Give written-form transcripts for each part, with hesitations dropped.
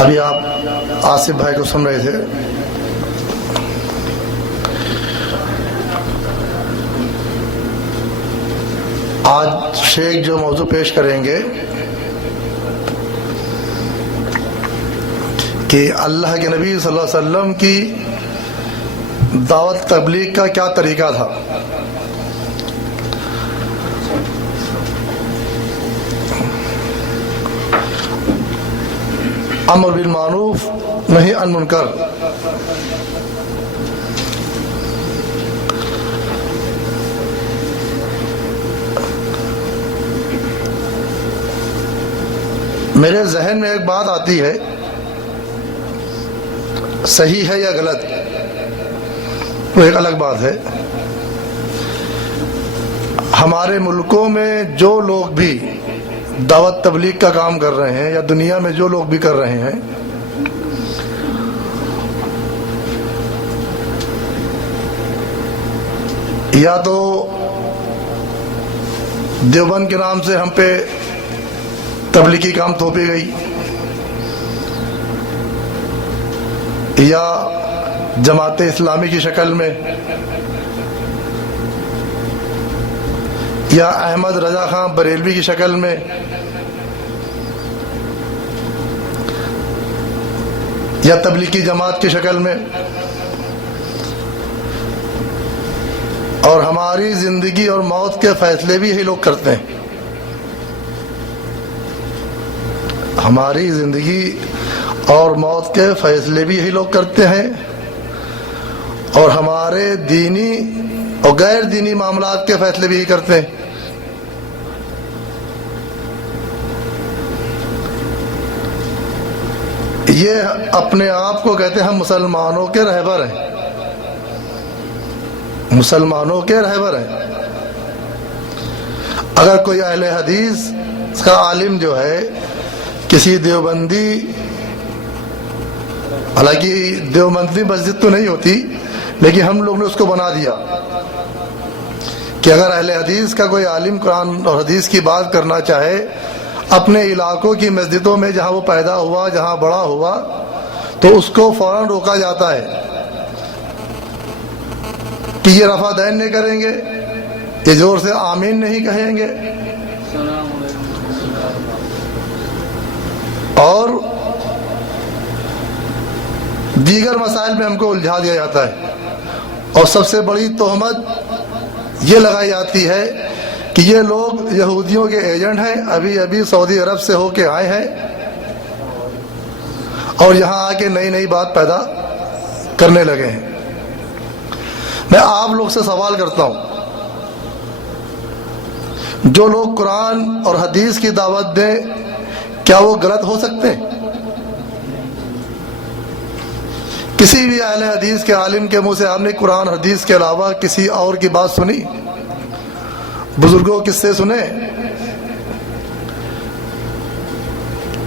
ابھی آپ آصف بھائی کو سن رہے تھے. آج شیخ جو موضوع پیش کریں گے کہ اللہ کے نبی صلی اللہ علیہ وسلم کی دعوت تبلیغ کا کیا طریقہ تھا. امر بالمعروف نہی عن منکر. میرے ذہن میں ایک بات آتی ہے، صحیح ہے یا غلط وہ ایک الگ بات ہے. ہمارے ملکوں میں جو لوگ بھی دعوت تبلیغ کا کام کر رہے ہیں یا دنیا میں جو لوگ بھی کر رہے ہیں، یا تو دیوبند کے نام سے ہم پہ تبلیغی کام تھوپی گئی، یا جماعت اسلامی کی شکل میں، یا احمد رضا خان بریلوی کی شکل میں، یا تبلیغی جماعت کی شکل میں. اور ہماری زندگی اور موت کے فیصلے بھی یہی لوگ کرتے ہیں. ہماری زندگی اور موت کے فیصلے بھی یہی لوگ کرتے ہیں، اور ہمارے دینی اور غیر دینی معاملات کے فیصلے بھی یہی کرتے ہیں. یہ اپنے آپ کو کہتے ہیں ہم مسلمانوں کے رہبر ہیں، مسلمانوں کے رہبر ہیں. اگر کوئی اہل حدیث کا عالم جو ہے کسی دیوبندی، حالانکہ دیوبندی مسجد تو نہیں ہوتی لیکن ہم لوگ نے اس کو بنا دیا کہ اگر اہل حدیث کا کوئی عالم قرآن اور حدیث کی بات کرنا چاہے اپنے علاقوں کی مسجدوں میں جہاں وہ پیدا ہوا، جہاں بڑا ہوا، تو اس کو فوراً روکا جاتا ہے کہ یہ رفع دین نہیں کریں گے، یہ زور سے آمین نہیں کہیں گے، اور دیگر مسائل میں ہم کو الجھا دیا جاتا ہے. اور سب سے بڑی تہمت یہ لگائی جاتی ہے کہ یہ لوگ یہودیوں کے ایجنٹ ہیں، ابھی سعودی عرب سے ہو کے آئے ہیں اور یہاں آ کے نئی بات پیدا کرنے لگے ہیں. میں آپ لوگ سے سوال کرتا ہوں، جو لوگ قرآن اور حدیث کی دعوت دیں کیا وہ غلط ہو سکتے ہیں؟ کسی بھی اہل حدیث کے عالم کے منہ سے آپ نے قرآن حدیث کے علاوہ کسی اور کی بات سنی؟ بزرگوں کس سے سنے؟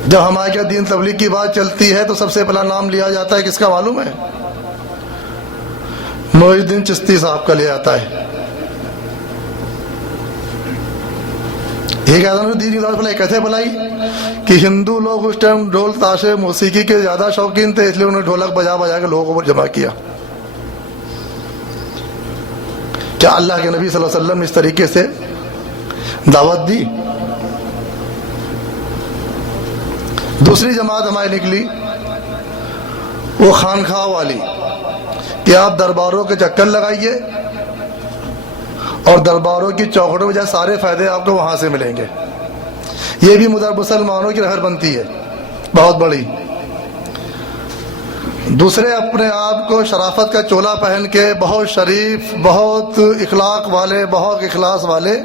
جب ہمارے کیا دین تبلیغ کی بات چلتی ہے تو سب سے پہلا نام لیا جاتا ہے کس کا معلوم ہے؟ معین الدین چشتی صاحب کا لیا جاتا ہے. یہ کہتا ہوں دینی دعوت بھلائی کیسے بھلائی کہ ہندو لوگ اس ٹائم ڈھول تاشے موسیقی کے زیادہ شوقین تھے، اس لیے انہوں نے ڈھولک بجا کے لوگوں کو جمع کیا. کیا اللہ کے نبی صلی اللہ علیہ وسلم اس طریقے سے دعوت دی؟ دوسری جماعت ہماری نکلی وہ خانخواہ والی کہ آپ درباروں کے چکر لگائیے اور درباروں کی چوکھٹوں میں جائے، سارے فائدے آپ کو وہاں سے ملیں گے. یہ بھی مسلمانوں کی رہبر بنتی ہے بہت بڑی. دوسرے اپنے آپ کو شرافت کا چولا پہن کے بہت شریف، بہت اخلاق والے، بہت اخلاص والے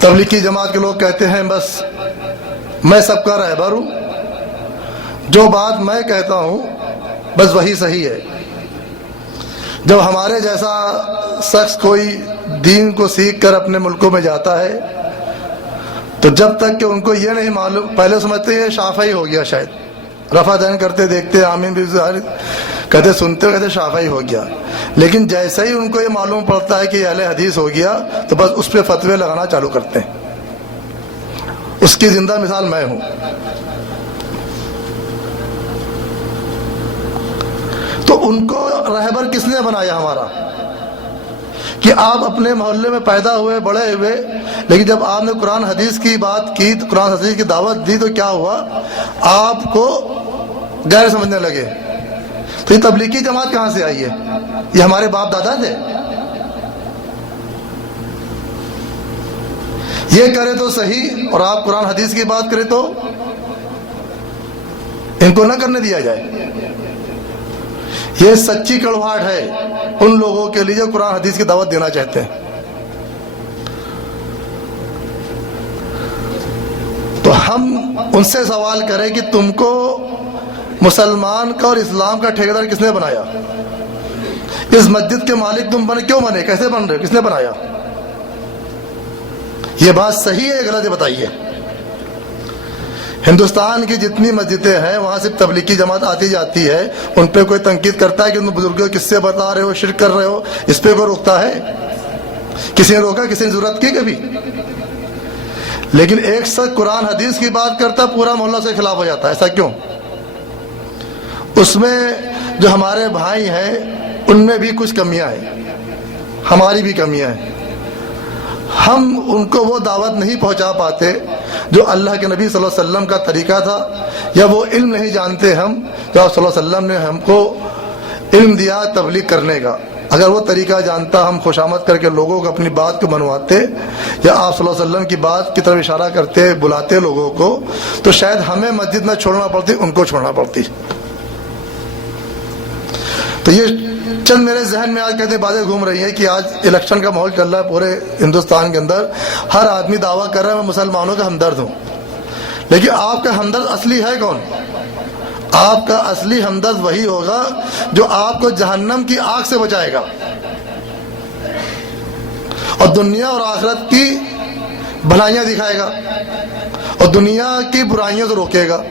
تبلیغی جماعت کے لوگ کہتے ہیں بس میں سب کا رہبر ہوں، جو بات میں کہتا ہوں بس وہی صحیح ہے. جب ہمارے جیسا شخص کوئی دین کو سیکھ کر اپنے ملکوں میں جاتا ہے تو جب تک کہ ان کو یہ نہیں معلوم، پہلے سمجھتے ہیں شافعی ہو گیا، شاید رفع دین کرتے دیکھتے، آمین بھی کہتے سنتے کہتے شافعی ہو گیا. لیکن جیسے ہی ان کو یہ معلوم پڑتا ہے کہ یہ اہل حدیث ہو گیا تو بس اس پہ فتوے لگانا چالو کرتے ہیں. اس کی زندہ مثال میں ہوں. تو ان کو رہبر کس نے بنایا ہمارا؟ کہ آپ اپنے محلے میں پیدا ہوئے بڑے ہوئے، لیکن جب آپ نے قرآن حدیث کی بات کی، قرآن حدیث کی دعوت دی، تو کیا ہوا؟ آپ کو غیر سمجھنے لگے۔ تو یہ تبلیغی جماعت کہاں سے آئی ہے؟ یہ ہمارے باپ دادا تھے؟ یہ کرے تو صحیح، اور آپ قرآن حدیث کی بات کریں تو ان کو نہ کرنے دیا جائے۔ یہ سچی کڑواہٹ ہے ان لوگوں کے لیے جو قرآن حدیث کی دعوت دینا چاہتے ہیں۔ تو ہم ان سے سوال کریں کہ تم کو مسلمان کا اور اسلام کا ٹھیکیدار کس نے بنایا؟ اس مسجد کے مالک تم کیوں بنے؟ کیسے بن رہے؟ کس نے بنایا؟ یہ بات صحیح ہے غلط ہے؟ بتائیے۔ ہندوستان کی جتنی مسجدیں ہیں وہاں صرف تبلیغی جماعت آتی جاتی ہے، ان پہ کوئی تنقید کرتا ہے کہ تم بزرگوں کس سے بتا رہے ہو، شرک کر رہے ہو؟ اس پہ کوئی روکتا ہے؟ کسی نے روکا؟ کسی نے ضرورت کی کبھی؟ لیکن ایک شخص قرآن حدیث کی بات کرتا پورا محلہ سے خلاف ہو جاتا ہے، ایسا کیوں؟ اس میں جو ہمارے بھائی ہیں ان میں بھی کچھ کمیاں ہیں، ہماری بھی کمیاں ہیں۔ ہم ان کو وہ دعوت نہیں پہنچا پاتے جو اللہ کے نبی صلی اللہ علیہ وسلم کا طریقہ تھا، یا وہ علم نہیں جانتے ہم جو آپ صلی اللہ علیہ وسلم نے ہم کو علم دیا تبلیغ کرنے کا۔ اگر وہ طریقہ جانتا، ہم خوشامد کر کے لوگوں کو اپنی بات کو منواتے، یا آپ صلی اللہ علیہ وسلم کی بات کی طرف اشارہ کرتے، بلاتے لوگوں کو، تو شاید ہمیں مسجد نہ چھوڑنا پڑتی، ان کو چھوڑنا پڑتی۔ تو یہ چند میرے ذہن میں آج کہتے باتیں گھوم رہی ہیں کہ آج الیکشن کا ماحول چل رہا ہے پورے ہندوستان کے اندر، ہر آدمی دعویٰ کر رہا ہے میں مسلمانوں کا ہمدرد ہوں، لیکن آپ کا ہمدرد اصلی ہے کون؟ آپ کا اصلی ہمدرد وہی ہوگا جو آپ کو جہنم کی آگ سے بچائے گا اور دنیا اور آخرت کی بھلائیاں دکھائے گا اور دنیا کی برائیوں سے روکے گا،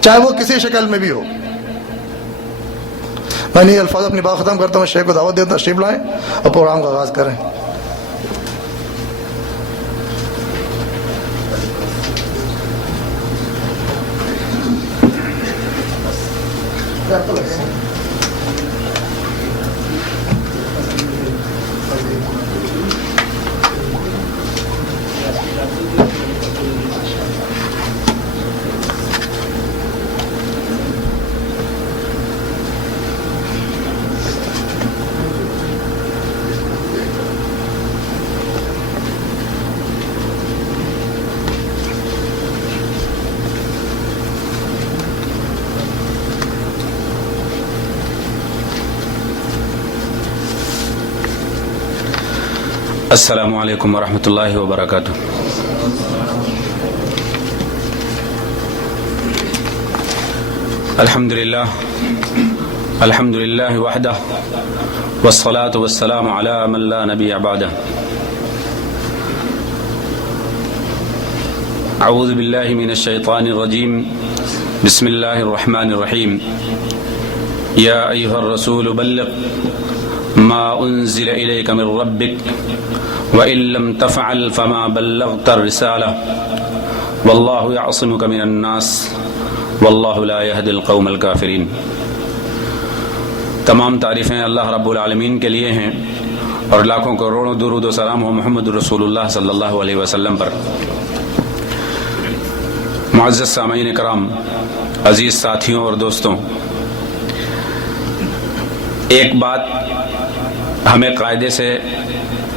چاہے وہ کسی شکل میں بھی ہو۔ میں یہ الفاظ اپنی بات ختم کرتا ہوں، شیخ کو دعوت دیتا، تشریف لائیں اور پروگرام کا آغاز کریں۔ السلام علیکم ورحمۃ اللہ وبرکاتہ۔ الحمد للہ وحدہ والصلاة والسلام علی من لا نبی بعدہ۔ اعوذ باللہ من الشیطان الرجیم، بسم اللہ الرحمن الرحیم۔ یا ایھا الرسول بلغ ما انزل الیک من ربک وَإِن لَّمْ تَفْعَلْ فَمَا بَلَّغْتَ الرِّسَالَةَ وَاللَّهُ يَعْصِمُكَ مِنَ النَّاسِ وَاللَّهُ لَا يَهْدِي الْقَوْمَ الْكَافِرِينَ۔ تمام تعریفیں اللہ رب العالمین کے لیے ہیں اور لاکھوں کروڑوں درود و سلام ہو محمد رسول اللہ صلی اللہ علیہ وسلم پر۔ معزز سامعین کرام، عزیز ساتھیوں اور دوستوں، ایک بات ہمیں قاعدے سے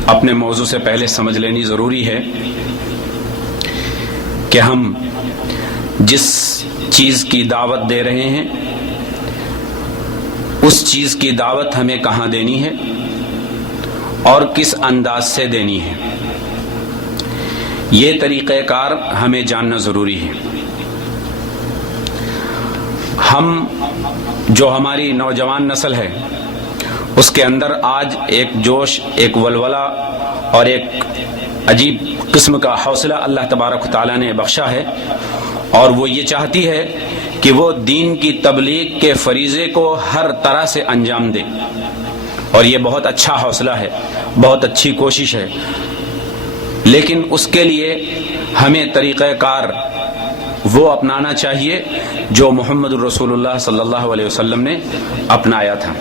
اپنے موضوع سے پہلے سمجھ لینی ضروری ہے کہ ہم جس چیز کی دعوت دے رہے ہیں اس چیز کی دعوت ہمیں کہاں دینی ہے اور کس انداز سے دینی ہے، یہ طریقہ کار ہمیں جاننا ضروری ہے۔ ہم جو ہماری نوجوان نسل ہے اس کے اندر آج ایک جوش، ایک ولولہ اور ایک عجیب قسم کا حوصلہ اللہ تبارک و تعالیٰ نے بخشا ہے، اور وہ یہ چاہتی ہے کہ وہ دین کی تبلیغ کے فریضے کو ہر طرح سے انجام دے، اور یہ بہت اچھا حوصلہ ہے، بہت اچھی کوشش ہے، لیکن اس کے لیے ہمیں طریقہ کار وہ اپنانا چاہیے جو محمد الرسول اللہ صلی اللہ علیہ وسلم نے اپنایا تھا۔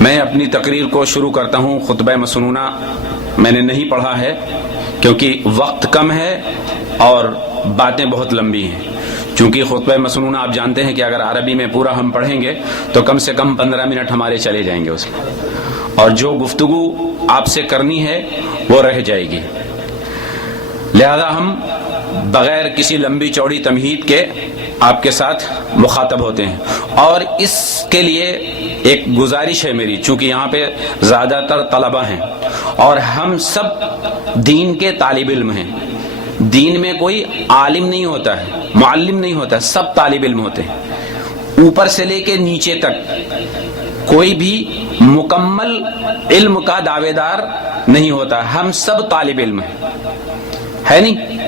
میں اپنی تقریر کو شروع کرتا ہوں۔ خطبہ مسنونہ میں نے نہیں پڑھا ہے کیونکہ وقت کم ہے اور باتیں بہت لمبی ہیں۔ چونکہ خطبہ مسنونہ آپ جانتے ہیں کہ اگر عربی میں پورا ہم پڑھیں گے تو کم سے کم 15 منٹ ہمارے چلے جائیں گے اس میں، اور جو گفتگو آپ سے کرنی ہے وہ رہ جائے گی۔ لہذا ہم بغیر کسی لمبی چوڑی تمہید کے آپ کے ساتھ مخاطب ہوتے ہیں، اور اس کے لیے ایک گزارش ہے میری، چونکہ یہاں پہ زیادہ تر طلبہ ہیں اور ہم سب دین کے طالب علم ہیں۔ دین میں کوئی عالم نہیں ہوتا ہے، معلم نہیں ہوتا ہے، سب طالب علم ہوتے ہیں۔ اوپر سے لے کے نیچے تک کوئی بھی مکمل علم کا دعوے دار نہیں ہوتا، ہم سب طالب علم ہیں، ہے نہیں؟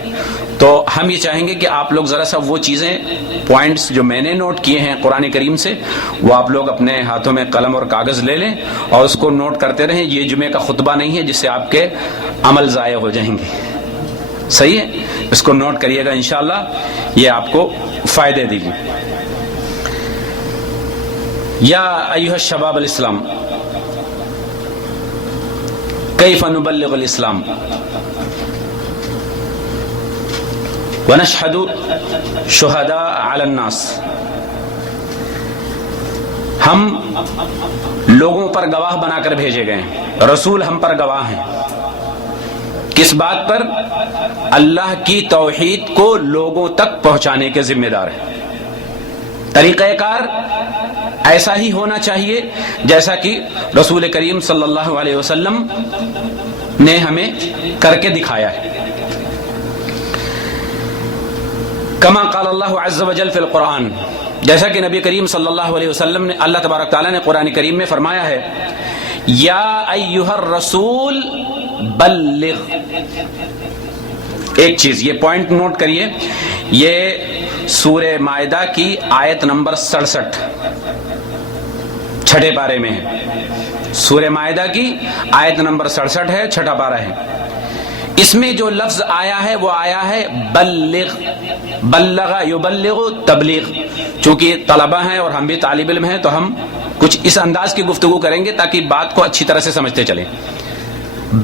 تو ہم یہ چاہیں گے کہ آپ لوگ ذرا سا وہ چیزیں، پوائنٹس جو میں نے نوٹ کیے ہیں قرآن کریم سے، وہ آپ لوگ اپنے ہاتھوں میں قلم اور کاغذ لے لیں اور اس کو نوٹ کرتے رہیں۔ یہ جمعے کا خطبہ نہیں ہے جس سے آپ کے عمل ضائع ہو جائیں گے، صحیح ہے؟ اس کو نوٹ کریے گا، انشاءاللہ یہ آپ کو فائدے دے گی۔ یا ایھا الشباب الاسلام کیف نبلغ الاسلام ونشہد شہداء علی الناس۔ ہم لوگوں پر گواہ بنا کر بھیجے گئے ہیں، رسول ہم پر گواہ ہیں۔ کس بات پر؟ اللہ کی توحید کو لوگوں تک پہنچانے کے ذمہ دار ہیں۔ طریقہ کار ایسا ہی ہونا چاہیے جیسا کہ رسول کریم صلی اللہ علیہ وسلم نے ہمیں کر کے دکھایا ہے۔ کما قال اللہ عز وجل فی القرآن، جیسا کہ نبی کریم صلی اللہ علیہ وسلم نے، اللہ تبارک تعالیٰ نے قرآن کریم میں فرمایا ہے، یا ایھا الرسول بلغ۔ ایک چیز، یہ پوائنٹ نوٹ کریے، یہ سورہ مائدہ کی آیت نمبر 67 چھٹے پارے میں ہے۔ سورہ مائدہ کی آیت نمبر 67 ہے، چھٹا پارہ ہے۔ اس میں جو لفظ آیا ہے وہ آیا ہے بلغ، بلغ یبلغ تبلیغ۔ چونکہ طلبہ ہیں اور ہم بھی طالب علم ہیں تو ہم کچھ اس انداز کی گفتگو کریں گے تاکہ بات کو اچھی طرح سے سمجھتے چلیں۔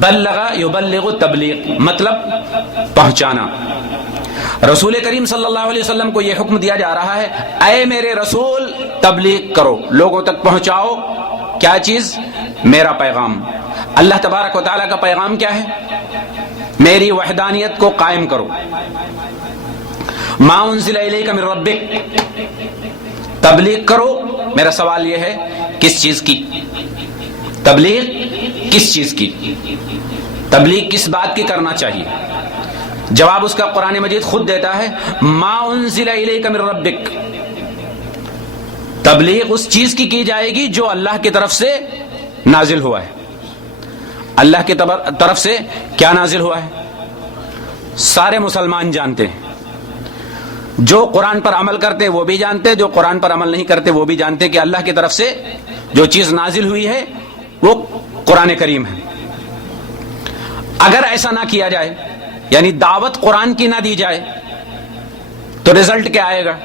بلغ یبلغ تبلیغ مطلب پہنچانا۔ رسول کریم صلی اللہ علیہ وسلم کو یہ حکم دیا جا رہا ہے، اے میرے رسول تبلیغ کرو، لوگوں تک پہنچاؤ۔ کیا چیز؟ میرا پیغام۔ اللہ تبارک و تعالیٰ کا پیغام کیا ہے؟ میری وحدانیت کو قائم کرو۔ ما انزل الیک من ربک، تبلیغ کرو۔ میرا سوال یہ ہے، کس چیز کی تبلیغ؟ کس چیز کی تبلیغ؟ کس بات کی کرنا چاہیے؟ جواب اس کا قرآن مجید خود دیتا ہے، ما انزل الیک من ربک۔ تبلیغ اس چیز کی جائے گی جو اللہ کی طرف سے نازل ہوا ہے۔ اللہ کی طرف سے کیا نازل ہوا ہے؟ سارے مسلمان جانتے ہیں، جو قرآن پر عمل کرتے وہ بھی جانتے، جو قرآن پر عمل نہیں کرتے وہ بھی جانتے کہ اللہ کی طرف سے جو چیز نازل ہوئی ہے وہ قرآن کریم ہے۔ اگر ایسا نہ کیا جائے، یعنی دعوت قرآن کی نہ دی جائے، تو رزلٹ کیا آئے گا؟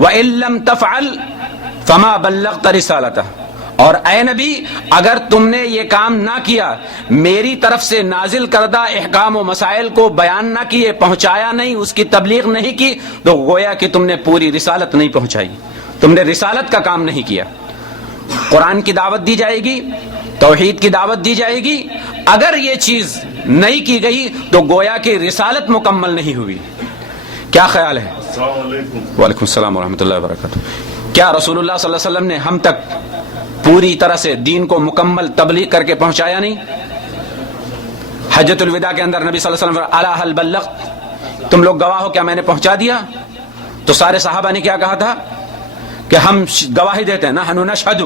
وَإِن لَّمْ تَفْعَلْ فَمَا بَلَّغْتَ رِسَالَتَهُ۔ اور اے نبی، اگر تم نے یہ کام نہ کیا، میری طرف سے نازل کردہ احکام و مسائل کو بیان نہ کیے، پہنچایا نہیں، اس کی تبلیغ نہیں کی، تو گویا کہ تم نے پوری رسالت نہیں پہنچائی، تم نے رسالت کا کام نہیں کیا۔ قرآن کی دعوت دی جائے گی، توحید کی دعوت دی جائے گی، اگر یہ چیز نہیں کی گئی تو گویا کہ رسالت مکمل نہیں ہوئی۔ کیا خیال ہے؟ السلام علیکم۔ وعلیکم السلام ورحمۃ اللہ وبرکاتہ۔ کیا رسول اللہ صلی اللہ علیہ وسلم نے ہم تک پوری طرح سے دین کو مکمل تبلیغ کر کے پہنچایا نہیں؟ حجۃ الوداع کے اندر نبی صلی اللہ علیہ وسلم الا هل بلغت، تم لوگ گواہ ہو کیا میں نے پہنچا دیا؟ تو سارے صحابہ نے کیا کہا تھا کہ ہم گواہی دیتے ہیں، نحن نشہد،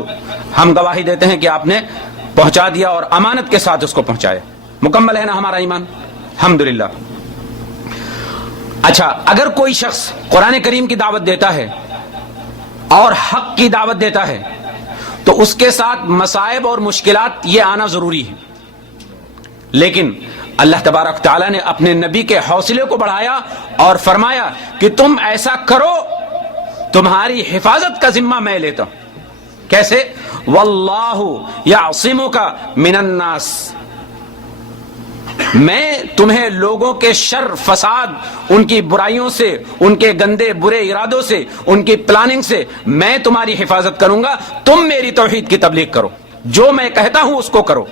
ہم گواہی دیتے ہیں کہ آپ نے پہنچا دیا اور امانت کے ساتھ اس کو پہنچایا۔ مکمل ہے نا ہمارا ایمان؟ الحمدللہ۔ اچھا، اگر کوئی شخص قرآن کریم کی دعوت دیتا ہے اور حق کی دعوت دیتا ہے تو اس کے ساتھ مصائب اور مشکلات یہ آنا ضروری ہے، لیکن اللہ تبارک تعالیٰ نے اپنے نبی کے حوصلے کو بڑھایا اور فرمایا کہ تم ایسا کرو، تمہاری حفاظت کا ذمہ میں لیتا ہوں۔ کیسے؟ واللہ یعصمک من الناس، میں تمہیں لوگوں کے شر فساد، ان کی برائیوں سے، ان کے گندے برے ارادوں سے، ان کی پلاننگ سے میں تمہاری حفاظت کروں گا، تم میری توحید کی تبلیغ کرو، جو میں کہتا ہوں اس کو کرو۔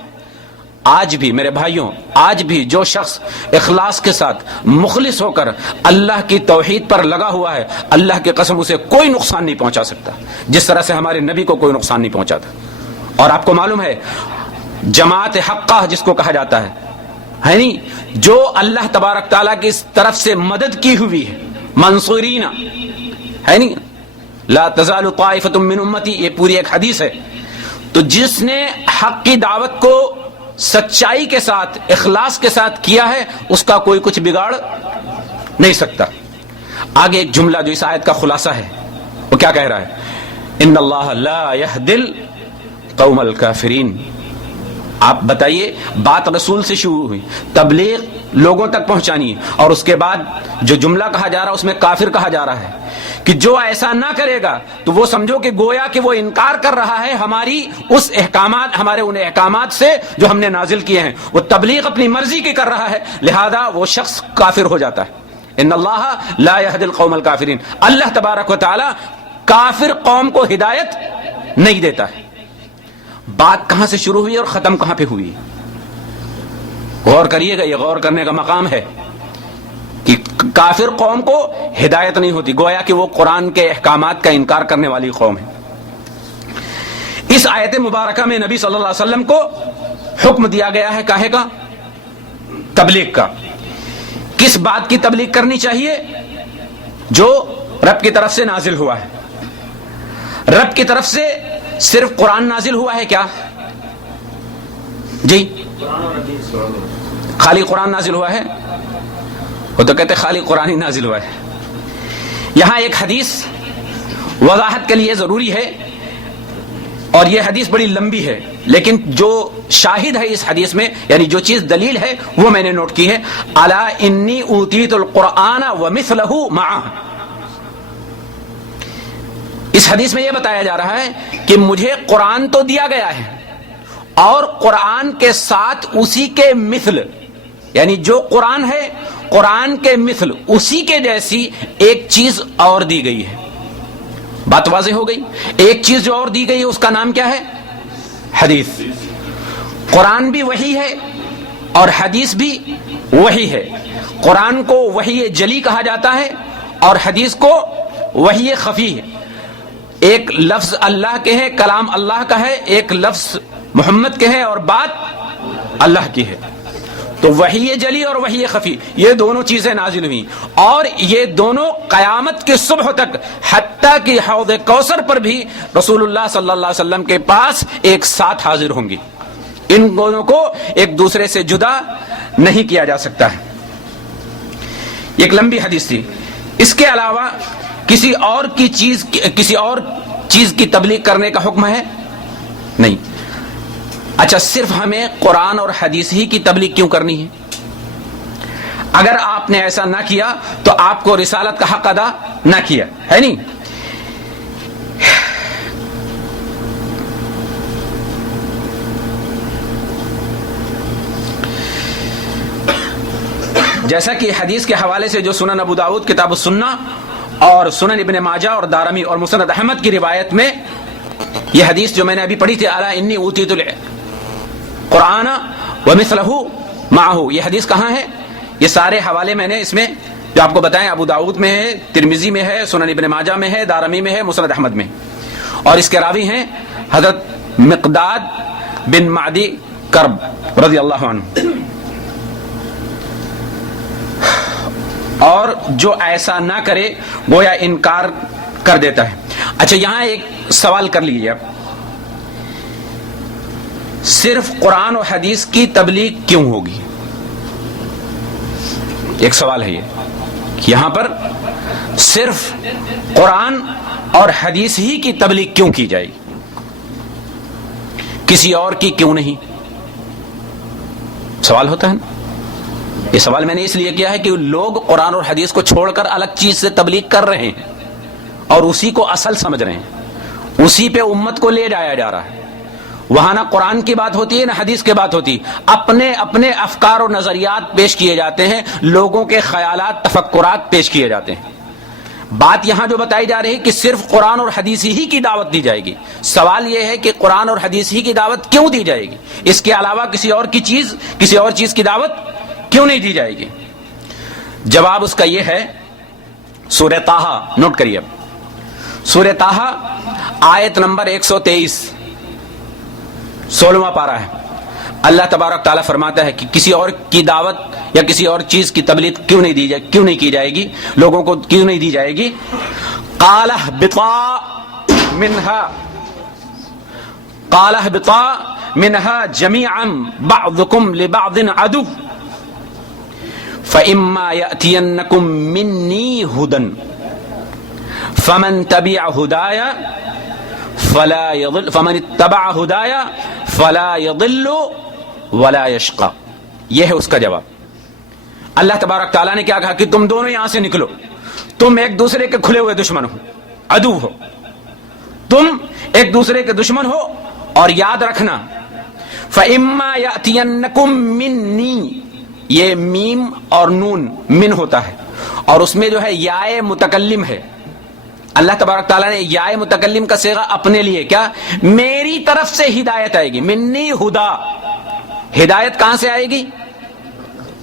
آج بھی میرے بھائیوں، آج بھی جو شخص اخلاص کے ساتھ مخلص ہو کر اللہ کی توحید پر لگا ہوا ہے، اللہ کی قسم اسے کوئی نقصان نہیں پہنچا سکتا، جس طرح سے ہمارے نبی کو کوئی نقصان نہیں پہنچا تھا۔ اور آپ کو معلوم ہے جماعت حقہ جس کو کہا جاتا ہے نہیں، جو اللہ تبارک تعالیٰ کی طرف سے مدد کی ہوئی ہے، منصورین ہے نہیں، لا تزال طائفۃ من امتی، یہ پوری ایک حدیث ہے۔ تو جس نے حق کی دعوت کو سچائی کے ساتھ، اخلاص کے ساتھ کیا ہے، اس کا کوئی کچھ بگاڑ نہیں سکتا۔ آگے ایک جملہ جو اس آیت کا خلاصہ ہے، وہ کیا کہہ رہا ہے؟ ان اللہ لا یہدی القوم الکافرین۔ آپ بتائیے، بات رسول سے شروع ہوئی، تبلیغ لوگوں تک پہنچانی ہے، اور اس کے بعد جو جملہ کہا جا رہا ہے اس میں کافر کہا جا رہا ہے کہ جو ایسا نہ کرے گا تو وہ سمجھو کہ گویا کہ وہ انکار کر رہا ہے ہماری اس احکامات، ہمارے ان احکامات سے جو ہم نے نازل کیے ہیں، وہ تبلیغ اپنی مرضی کی کر رہا ہے، لہذا وہ شخص کافر ہو جاتا ہے۔ ان اللہ لا یہدی القوم الکافرین، اللہ تبارک و تعالی کافر قوم کو ہدایت نہیں دیتا ہے۔ بات کہاں سے شروع ہوئی اور ختم کہاں پہ ہوئی؟ غور کریے گا، یہ غور کرنے کا مقام ہے کہ کافر قوم کو ہدایت نہیں ہوتی، گویا کہ وہ قرآن کے احکامات کا انکار کرنے والی قوم ہے۔ اس آیت مبارکہ میں نبی صلی اللہ علیہ وسلم کو حکم دیا گیا ہے کاہے کا؟ تبلیغ کا۔ کس بات کی تبلیغ کرنی چاہیے؟ جو رب کی طرف سے نازل ہوا ہے۔ رب کی طرف سے صرف قرآن نازل ہوا ہے کیا؟ جی، خالی قرآن نازل ہوا ہے؟ وہ تو کہتے خالی قرآن ہی نازل ہوا ہے۔ یہاں ایک حدیث وضاحت کے لیے ضروری ہے، اور یہ حدیث بڑی لمبی ہے، لیکن جو شاہد ہے اس حدیث میں، یعنی جو چیز دلیل ہے وہ میں نے نوٹ کی ہے۔ الا انی اوتیت القرآن ومثلہ معہ، اس حدیث میں یہ بتایا جا رہا ہے کہ مجھے قرآن تو دیا گیا ہے، اور قرآن کے ساتھ اسی کے مثل، یعنی جو قرآن ہے قرآن کے مثل اسی کے جیسی ایک چیز اور دی گئی ہے۔ بات واضح ہو گئی؟ ایک چیز جو اور دی گئی ہے اس کا نام کیا ہے؟ حدیث۔ قرآن بھی وہی ہے اور حدیث بھی وہی ہے۔ قرآن کو وحی جلی کہا جاتا ہے اور حدیث کو وحی خفی ہے۔ ایک لفظ اللہ کے ہے، کلام اللہ کا ہے، ایک لفظ محمد کے ہے اور بات اللہ کی ہے۔ تو وحی جلی اور وحی خفی، یہ دونوں چیزیں نازل ہوئی، اور یہ دونوں قیامت کے صبح تک، حتیٰ کہ حوض کوثر پر بھی رسول اللہ صلی اللہ علیہ وسلم کے پاس ایک ساتھ حاضر ہوں گی۔ ان دونوں کو ایک دوسرے سے جدا نہیں کیا جا سکتا ہے۔ ایک لمبی حدیث تھی۔ اس کے علاوہ کسی اور چیز کی تبلیغ کرنے کا حکم ہے؟ نہیں۔ اچھا، صرف ہمیں قرآن اور حدیث ہی کی تبلیغ کیوں کرنی ہے؟ اگر آپ نے ایسا نہ کیا تو آپ کو رسالت کا حق ادا نہ کیا ہے، نہیں؟ جیسا کہ حدیث کے حوالے سے جو سنن ابو داؤد کتاب السنہ اور سنن ابن ماجہ اور دارمی اور مسند احمد کی روایت میں یہ حدیث جو میں نے ابھی پڑھی تھی، الا انی اوتیت القرآن ومثلہ معہ، یہ حدیث کہاں ہے؟ یہ سارے حوالے میں نے اس میں جو آپ کو بتائیں ابو داؤد میں ہے، ترمذی میں ہے، سنن ابن ماجہ میں ہے، دارمی میں ہے، مسند احمد میں، اور اس کے راوی ہیں حضرت مقداد بن معدی کرب رضی اللہ عنہ۔ اور جو ایسا نہ کرے گویا انکار کر دیتا ہے۔ اچھا، یہاں ایک سوال کر لیجیے آپ، صرف قرآن و حدیث کی تبلیغ کیوں ہوگی؟ ایک سوال ہے یہ، یہاں پر صرف قرآن اور حدیث ہی کی تبلیغ کیوں کی جائے گی، کسی اور کی کیوں نہیں؟ سوال ہوتا ہے نا؟ یہ سوال میں نے اس لیے کیا ہے کہ لوگ قرآن اور حدیث کو چھوڑ کر الگ چیز سے تبلیغ کر رہے ہیں اور اسی کو اصل سمجھ رہے ہیں، اسی پہ امت کو لے جایا جا رہا ہے۔ وہاں نہ قرآن کی بات ہوتی ہے نہ حدیث کی بات ہوتی، اپنے اپنے افکار و نظریات پیش کیے جاتے ہیں، لوگوں کے خیالات تفکرات پیش کیے جاتے ہیں۔ بات یہاں جو بتائی جا رہی ہے کہ صرف قرآن اور حدیث ہی کی دعوت دی جائے گی، سوال یہ ہے کہ قرآن اور حدیث ہی کی دعوت کیوں دی جائے گی؟ اس کے علاوہ کسی اور چیز کی دعوت کیوں نہیں دی جائے گی؟ جواب اس کا یہ ہے، سورہ طٰہٰ نوٹ کریے، اب سورہ طٰہٰ آیت نمبر 123، 16واں پارہ ہے۔ اللہ تبارک تعالیٰ فرماتا ہے کہ کسی اور کی دعوت یا کسی اور چیز کی تبلیغ کیوں نہیں کی جائے گی، لوگوں کو کیوں نہیں دی جائے گی؟ قَالَ اهْبِطَا مِنْهَا جَمِيعًا بَعْضُكُمْ لِبَعْضٍ عَدُوٌّ فَإِمَّا يَأْتِيَنَّكُمْ مِنِّي هُدًى فَمَنِ اتَّبَعَ هُدَايَ فَلَا يَضِلُّ وَلَا يَشْقَى۔ یہ ہے اس کا جواب۔ اللہ تبارک تعالیٰ نے کیا کہا کہ تم دونوں یہاں سے نکلو، تم ایک دوسرے کے کھلے ہوئے دشمن ہو، عدو ہو، تم ایک دوسرے کے دشمن ہو، اور یاد رکھنا فَإِمَّا يَأْتِيَنَّكُمْ مِنِّي، یہ میم اور نون من ہوتا ہے، اور اس میں جو ہے یائے متکلم ہے۔ اللہ تبارک تعالیٰ نے یائے متکلم کا صیغہ اپنے لیے، کیا؟ میری طرف سے ہدایت آئے گی، منی ہدا، ہدایت کہاں سے آئے گی؟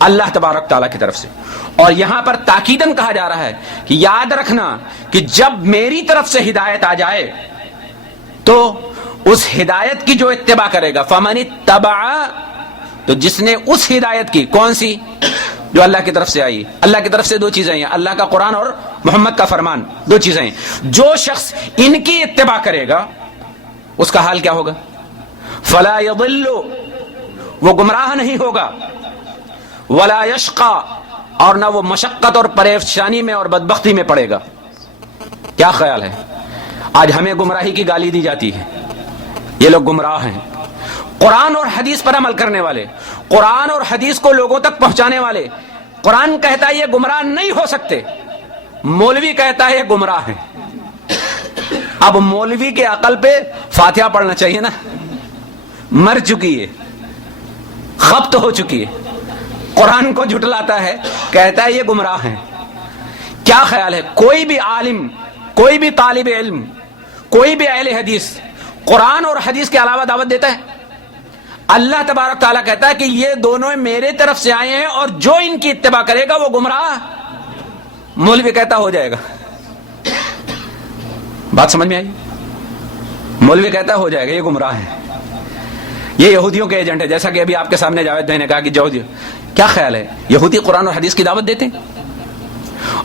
اللہ تبارک تعالیٰ کی طرف سے۔ اور یہاں پر تاکیداً کہا جا رہا ہے کہ یاد رکھنا کہ جب میری طرف سے ہدایت آ جائے تو اس ہدایت کی جو اتباع کرے گا، فَمَنِ اتَّبَعَ، تو جس نے اس ہدایت کی، کون سی؟ جو اللہ کی طرف سے آئی۔ اللہ کی طرف سے دو چیزیں ہیں، اللہ کا قرآن اور محمد کا فرمان، دو چیزیں ہیں۔ جو شخص ان کی اتباع کرے گا اس کا حال کیا ہوگا؟ فَلَا يَضِلُّ، وہ گمراہ نہیں ہوگا، وَلَا يَشْقَى، اور نہ وہ مشقت اور پریشانی میں اور بدبختی میں پڑے گا۔ کیا خیال ہے؟ آج ہمیں گمراہی کی گالی دی جاتی ہے، یہ لوگ گمراہ ہیں۔ قرآن اور حدیث پر عمل کرنے والے، قرآن اور حدیث کو لوگوں تک پہنچانے والے، قرآن کہتا ہے یہ گمراہ نہیں ہو سکتے، مولوی کہتا ہے یہ گمراہ ہیں۔ اب مولوی کے عقل پہ فاتحہ پڑھنا چاہیے نا، مر چکی ہے، خبت ہو چکی ہے، قرآن کو جھٹلاتا ہے، کہتا ہے یہ گمراہ ہیں۔ کیا خیال ہے کوئی بھی عالم، کوئی بھی طالب علم، کوئی بھی اہل حدیث قرآن اور حدیث کے علاوہ دعوت دیتا ہے؟ اللہ تبارک تعالیٰ کہتا ہے کہ یہ دونوں میرے طرف سے آئے ہیں اور جو ان کی اتباع کرے گا وہ گمراہ، مولوی کہتا ہو جائے گا۔ بات سمجھ میں آئی؟ مولوی کہتا ہو جائے گا یہ گمراہ ہے، یہ یہودیوں کے ایجنٹ ہے، جیسا کہ ابھی آپ کے سامنے جاوید بھائی نے کہا کہ یہودی۔ کیا خیال ہے یہودی قرآن اور حدیث کی دعوت دیتے ہیں؟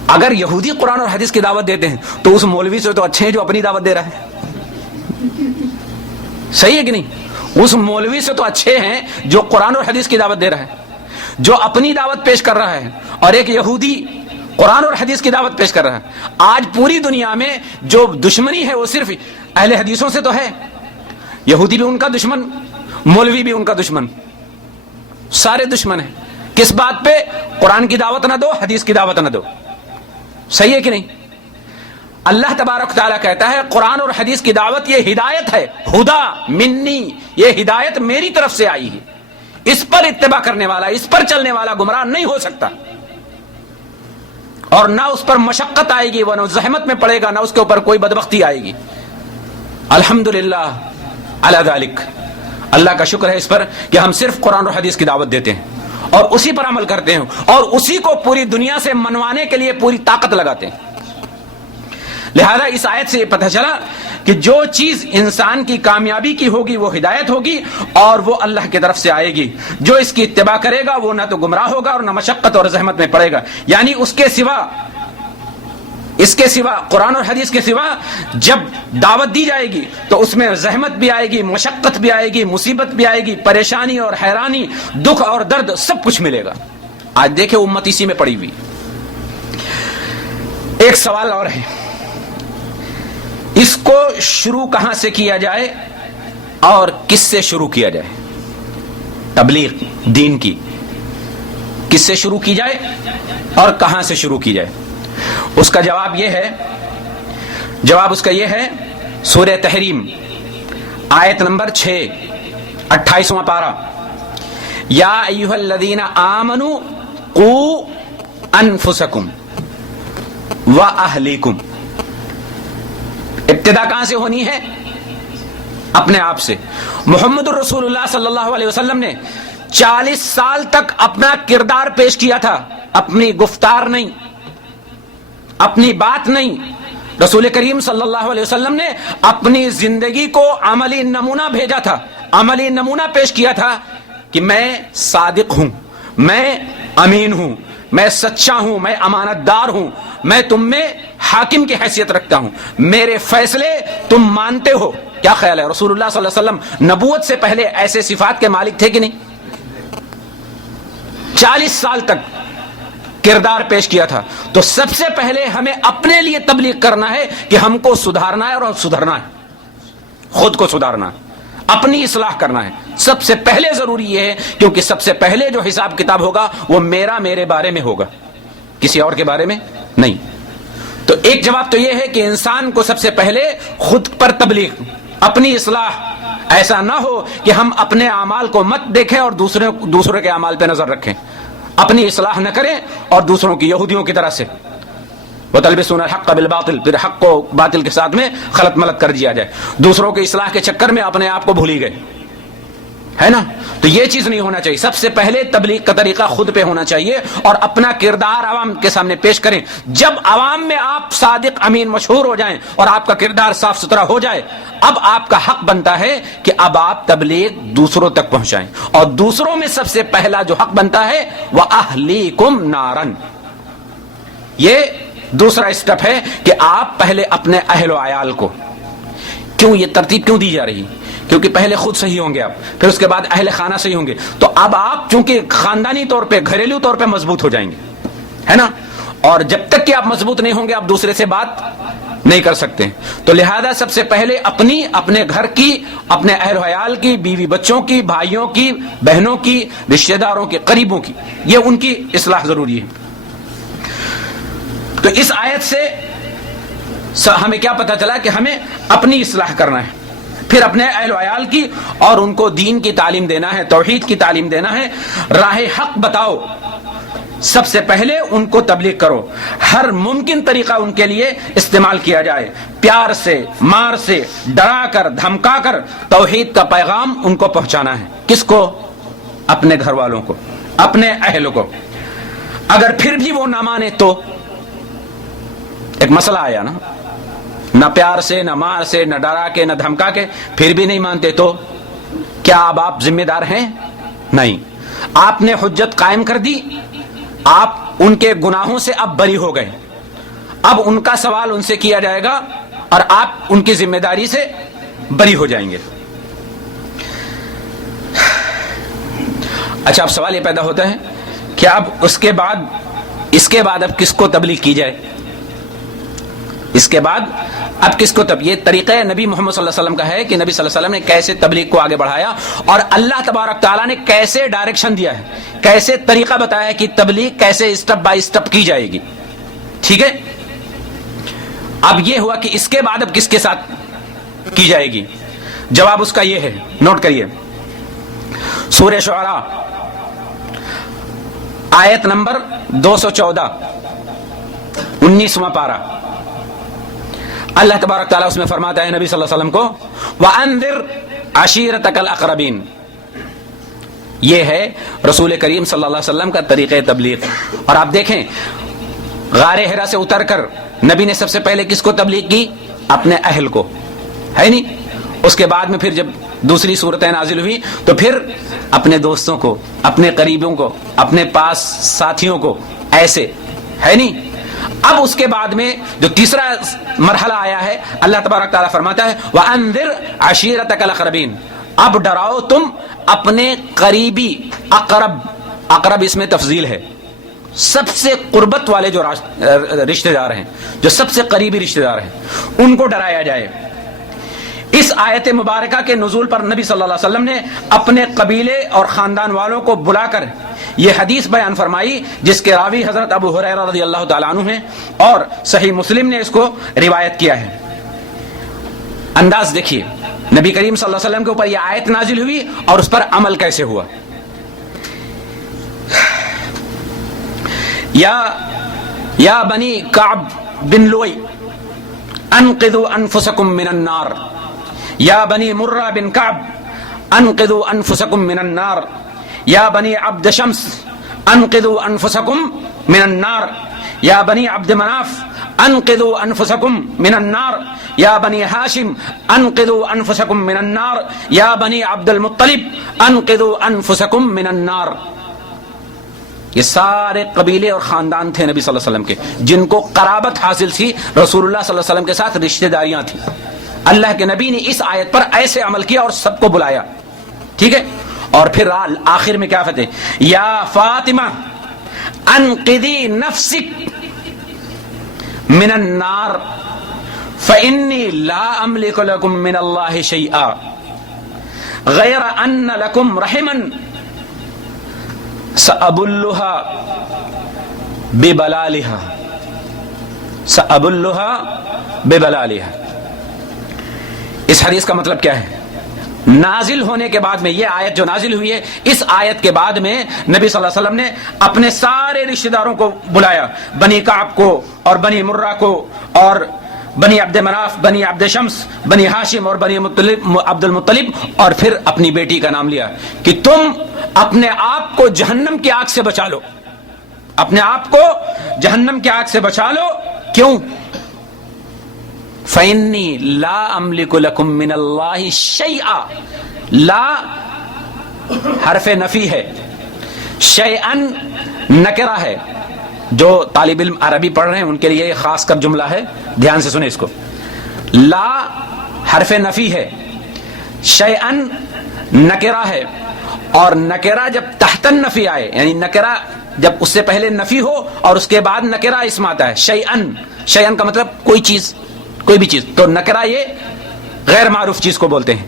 اگر یہودی قرآن اور حدیث کی دعوت دیتے ہیں تو اس مولوی سے تو اچھے ہیں جو اپنی دعوت دے رہا ہے، صحیح ہے کہ نہیں؟ اس مولوی سے تو اچھے ہیں جو قرآن اور حدیث کی دعوت دے رہا ہے، جو اپنی دعوت پیش کر رہا ہے، اور ایک یہودی قرآن اور حدیث کی دعوت پیش کر رہا ہے۔ آج پوری دنیا میں جو دشمنی ہے وہ صرف اہل حدیثوں سے تو ہے، یہودی بھی ان کا دشمن، مولوی بھی ان کا دشمن، سارے دشمن ہیں۔ کس بات پہ؟ قرآن کی دعوت نہ دو، حدیث کی دعوت نہ دو، صحیح ہے کہ نہیں؟ اللہ تبارک تعالیٰ کہتا ہے قرآن اور حدیث کی دعوت یہ ہدایت ہے، ہدا منی، یہ ہدایت میری طرف سے آئی ہے، اس پر اتباع کرنے والا، اس پر چلنے والا گمراہ نہیں ہو سکتا، اور نہ اس پر مشقت آئے گی، وہ نہ زحمت میں پڑے گا، نہ اس کے اوپر کوئی بدبختی آئے گی۔ الحمدللہ علی ذالک، اللہ کا شکر ہے اس پر کہ ہم صرف قرآن اور حدیث کی دعوت دیتے ہیں اور اسی پر عمل کرتے ہیں اور اسی کو پوری دنیا سے منوانے کے لیے پوری طاقت لگاتے ہیں۔ لہذا اس آیت سے یہ پتہ چلا کہ جو چیز انسان کی کامیابی کی ہوگی وہ ہدایت ہوگی اور وہ اللہ کی طرف سے آئے گی، جو اس کی اتباع کرے گا وہ نہ تو گمراہ ہوگا اور نہ مشقت اور زحمت میں پڑے گا۔ یعنی اس کے سوا قرآن اور حدیث کے سوا جب دعوت دی جائے گی تو اس میں زحمت بھی آئے گی، مشقت بھی آئے گی، مصیبت بھی آئے گی، پریشانی اور حیرانی، دکھ اور درد سب کچھ ملے گا۔ آج دیکھیں امت اسی میں پڑی ہوئی۔ ایک سوال اور ہے، اس کو شروع کہاں سے کیا جائے اور کس سے شروع کیا جائے؟ تبلیغ دین کی کس سے شروع کی جائے اور کہاں سے شروع کی جائے؟ اس کا جواب اس کا یہ ہے سورہ تحریم آیت نمبر 6 28واں پارہ، یا ایھا الذین آمنوا قوا انفسکم واہلیکم۔ ابتدا کہاں سے ہونی ہے؟ اپنے آپ سے۔ محمد الرسول اللہ صلی اللہ علیہ وسلم نے 40 سال تک اپنا کردار پیش کیا تھا، اپنی گفتار نہیں، اپنی بات نہیں۔ رسول کریم صلی اللہ علیہ وسلم نے اپنی زندگی کو عملی نمونہ بھیجا تھا، عملی نمونہ پیش کیا تھا کہ میں صادق ہوں، میں امین ہوں، میں سچا ہوں، میں امانت دار ہوں، میں تم میں حاکم کی حیثیت رکھتا ہوں، میرے فیصلے تم مانتے ہو۔ کیا خیال ہے رسول اللہ صلی اللہ علیہ وسلم نبوت سے پہلے ایسے صفات کے مالک تھے کہ نہیں؟ 40 سال تک کردار پیش کیا تھا۔ تو سب سے پہلے ہمیں اپنے لیے تبلیغ کرنا ہے کہ ہم کو سدھارنا ہے، اور سدھرنا ہے، خود کو سدھارنا ہے، اپنی اصلاح کرنا ہے۔ سب سے پہلے ضروری یہ ہے، کیونکہ سب سے پہلے جو حساب کتاب ہوگا وہ میرے بارے میں ہوگا، کسی اور کے بارے میں نہیں۔ تو ایک جواب تو یہ ہے کہ انسان کو سب سے پہلے خود پر تبلیغ، اپنی اصلاح۔ ایسا نہ ہو کہ ہم اپنے اعمال کو مت دیکھیں اور دوسروں کے اعمال پہ نظر رکھیں، اپنی اصلاح نہ کریں اور دوسروں کی یہودیوں کی طرح سے وَتَلْبِسُونَ الْحَقَّ بِالْبَاطِلِ، پھر حق کو باطل کے ساتھ میں خلط ملط کر دیا جائے، دوسروں کی اصلاح کے چکر میں اپنے آپ کو بھولی گئے، ہے نا؟ تو یہ چیز نہیں ہونا چاہیے۔ سب سے پہلے تبلیغ کا طریقہ خود پہ ہونا چاہیے اور اپنا کردار عوام کے سامنے پیش کریں۔ جب عوام میں آپ صادق امین مشہور ہو جائیں اور آپ کا کردار صاف ستھرا ہو جائے، اب آپ کا حق بنتا ہے کہ اب آپ تبلیغ دوسروں تک پہنچائیں، اور دوسروں میں سب سے پہلا جو حق بنتا ہے وَأَهْلِيكُمْ نَارًا، یہ دوسرا اسٹیپ ہے کہ آپ پہلے اپنے اہل و عیال کو۔ کیوں یہ ترتیب کیوں دی جا رہی؟ کیونکہ پہلے خود صحیح ہوں گے آپ، پھر اس کے بعد اہل خانہ صحیح ہوں گے، تو اب آپ چونکہ خاندانی طور پہ، گھریلو طور پہ مضبوط ہو جائیں گے، ہے نا؟ اور جب تک کہ آپ مضبوط نہیں ہوں گے آپ دوسرے سے بات نہیں کر سکتے۔ تو لہذا سب سے پہلے اپنے گھر کی، اپنے اہل و عیال کی، بیوی بچوں کی، بھائیوں کی، بہنوں کی، رشتہ داروں کے، قریبوں کی، یہ ان کی اصلاح ضروری ہے۔ تو اس آیت سے ہمیں کیا پتہ چلا کہ ہمیں اپنی اصلاح کرنا ہے، پھر اپنے اہل و عیال کی، اور ان کو دین کی تعلیم دینا ہے، توحید کی تعلیم دینا ہے، راہ حق بتاؤ۔ سب سے پہلے ان کو تبلیغ کرو، ہر ممکن طریقہ ان کے لیے استعمال کیا جائے، پیار سے، مار سے، ڈرا کر، دھمکا کر توحید کا پیغام ان کو پہنچانا ہے۔ کس کو؟ اپنے گھر والوں کو، اپنے اہل کو۔ اگر پھر بھی وہ نہ مانے تو ایک مسئلہ آیا نا، نہ پیار سے، نہ مار سے، نہ ڈرا کے، نہ دھمکا کے، پھر بھی نہیں مانتے تو کیا اب آپ ذمہ دار ہیں؟ نہیں، آپ نے حجت قائم کر دی، آپ ان کے گناہوں سے اب بری ہو گئے، اب ان کا سوال ان سے کیا جائے گا اور آپ ان کی ذمہ داری سے بری ہو جائیں گے۔ اچھا، اب سوال یہ پیدا ہوتا ہے کہ اب اس کے بعد اب کس کو تبلیغ کی جائے؟ اس کے بعد اب کس کو یہ طریقہ نبی محمد صلی اللہ علیہ وسلم کا ہے کہ نبی صلی اللہ علیہ وسلم نے کیسے تبلیغ کو آگے بڑھایا، اور اللہ تبارک تعالیٰ نے کیسے ڈائریکشن دیا ہے، کیسے طریقہ بتایا کہ تبلیغ کیسے اسٹیپ بائی اسٹیپ کی جائے گی۔ ٹھیک ہے، اب یہ ہوا کہ اس کے بعد اب کس کے ساتھ کی جائے گی؟ جواب اس کا یہ ہے، نوٹ کریے، سورہ شعراء آیت نمبر 214، 19واں پارہ۔ اللہ تبارک تعالیٰ اس میں فرماتا ہے نبی صلی اللہ علیہ وسلم کو، وَأَنذِرْ عَشِيرَتَكَ الْأَقْرَبِينَ۔ یہ ہے رسول کریم صلی اللہ علیہ وسلم کا طریقہ تبلیغ۔ اور آپ دیکھیں، غار حرا سے اتر کر نبی نے سب سے پہلے کس کو تبلیغ کی؟ اپنے اہل کو، ہے نہیں؟ اس کے بعد میں پھر جب دوسری صورتیں نازل ہوئی تو پھر اپنے دوستوں کو، اپنے قریبوں کو، اپنے پاس ساتھیوں کو، ایسے، ہے نہیں؟ اب اس کے بعد میں جو تیسرا مرحلہ آیا ہے، اللہ تبارک تعالیٰ فرماتا ہے وَأَنذِرْ عَشِيرَتَكَ الْأَقْرَبِينَ، اب ڈراؤ تم اپنے قریبی، اقرب اس میں تفضیل ہے، سب سے قربت والے جو رشتہ دار ہیں، جو سب سے قریبی رشتہ دار ہیں، ان کو ڈرایا جائے۔ اس آیت مبارکہ کے نزول پر نبی صلی اللہ علیہ وسلم نے اپنے قبیلے اور خاندان والوں کو بلا کر یہ حدیث بیان فرمائی جس کے راوی حضرت ابو ہریرہ رضی اللہ تعالیٰ عنہ ہیں اور صحیح مسلم نے اس کو روایت کیا ہے. انداز دیکھیے نبی کریم صلی اللہ علیہ وسلم کے اوپر یہ آیت نازل ہوئی اور اس پر عمل کیسے ہوا. یا بنی کعب بن لوئی انقذوا انفسکم من النار. یا بنی مرہ بن کعب انقذوا انفسکم من النار. یا بنی عبد شمس انقذوا انفسکم من النار. یا بنی عبد مناف انقذوا انفسکم من النار. یا بنی ہاشم انقذوا انفسکم من النار. یا بنی عبد المطلب انقذوا انفسکم من النار. یہ سارے قبیلے اور خاندان تھے نبی صلی اللہ علیہ وسلم کے جن کو قرابت حاصل تھی رسول اللہ صلی اللہ علیہ وسلم کے ساتھ رشتہ داریاں تھیں. اللہ کے نبی نے اس آیت پر ایسے عمل کیا اور سب کو بلایا. ٹھیک ہے. اور پھر آخر میں کیا فتح یا فاطمہ انقذی نفسک من النار فإنی لا املک لکم من اللہ شیئا غیر ان لکم رحما سأبلها ببلالها اس حدیث کا مطلب کیا ہے؟ نازل ہونے کے بعد میں یہ آیت جو نازل ہوئی ہے اس آیت کے بعد میں نبی صلی اللہ علیہ وسلم نے اپنے سارے رشتہ داروں کو بلایا. بنی کعب کو اور بنی مرہ کو اور بنی عبد مناف بنی عبد شمس بنی ہاشم اور بنی عبد المطلب اور پھر اپنی بیٹی کا نام لیا کہ تم اپنے آپ کو جہنم کی آگ سے بچا لو. اپنے آپ کو جہنم کی آگ سے بچا لو. کیوں؟ فَإِنِّي لَا أَمْلِكُ لَكُم مِّنَ اللَّهِ شَيْئًا. لا حرف نفی ہے, شیئن نکرہ ہے. جو طالب علم عربی پڑھ رہے ہیں ان کے لیے یہ خاص کر جملہ ہے, دھیان سے سنیں اس کو. لا حرف نفی ہے, شیئن نکرہ ہے, اور نکرہ جب تحت نفی آئے یعنی نکرہ جب اس سے پہلے نفی ہو اور اس کے بعد نکرہ اسم آتا ہے. شیئن کا مطلب کوئی چیز, کوئی بھی چیز. تو نکرہ یہ غیر معروف چیز کو بولتے ہیں.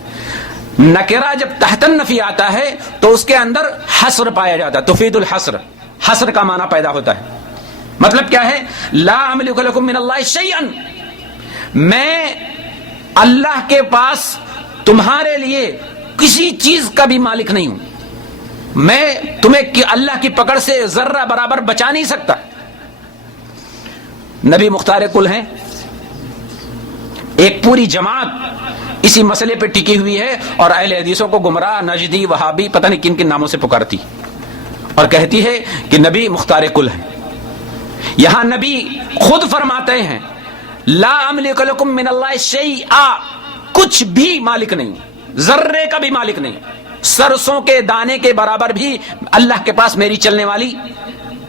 نکرہ جب تحت نفی آتا ہے تو اس کے اندر حصر پایا جاتا ہے, تفید الحصر, حصر کا معنی پیدا ہوتا ہے. مطلب کیا ہے؟ لا املک لکم من اللہ شیئا, میں اللہ کے پاس تمہارے لیے کسی چیز کا بھی مالک نہیں ہوں. میں تمہیں اللہ کی پکڑ سے ذرہ برابر بچا نہیں سکتا. نبی مختار کل ہیں, ایک پوری جماعت اسی مسئلے پہ ٹکی ہوئی ہے اور اہل حدیثوں کو گمراہ, نجدی, وہابی, پتہ نہیں کن کن ناموں سے پکارتی اور کہتی ہے کہ نبی مختار کل ہیں. یہاں نبی خود فرماتے ہیں لا املک لکم من اللہ شیئا, کچھ بھی مالک نہیں, ذرے کا بھی مالک نہیں, سرسوں کے دانے کے برابر بھی اللہ کے پاس میری چلنے والی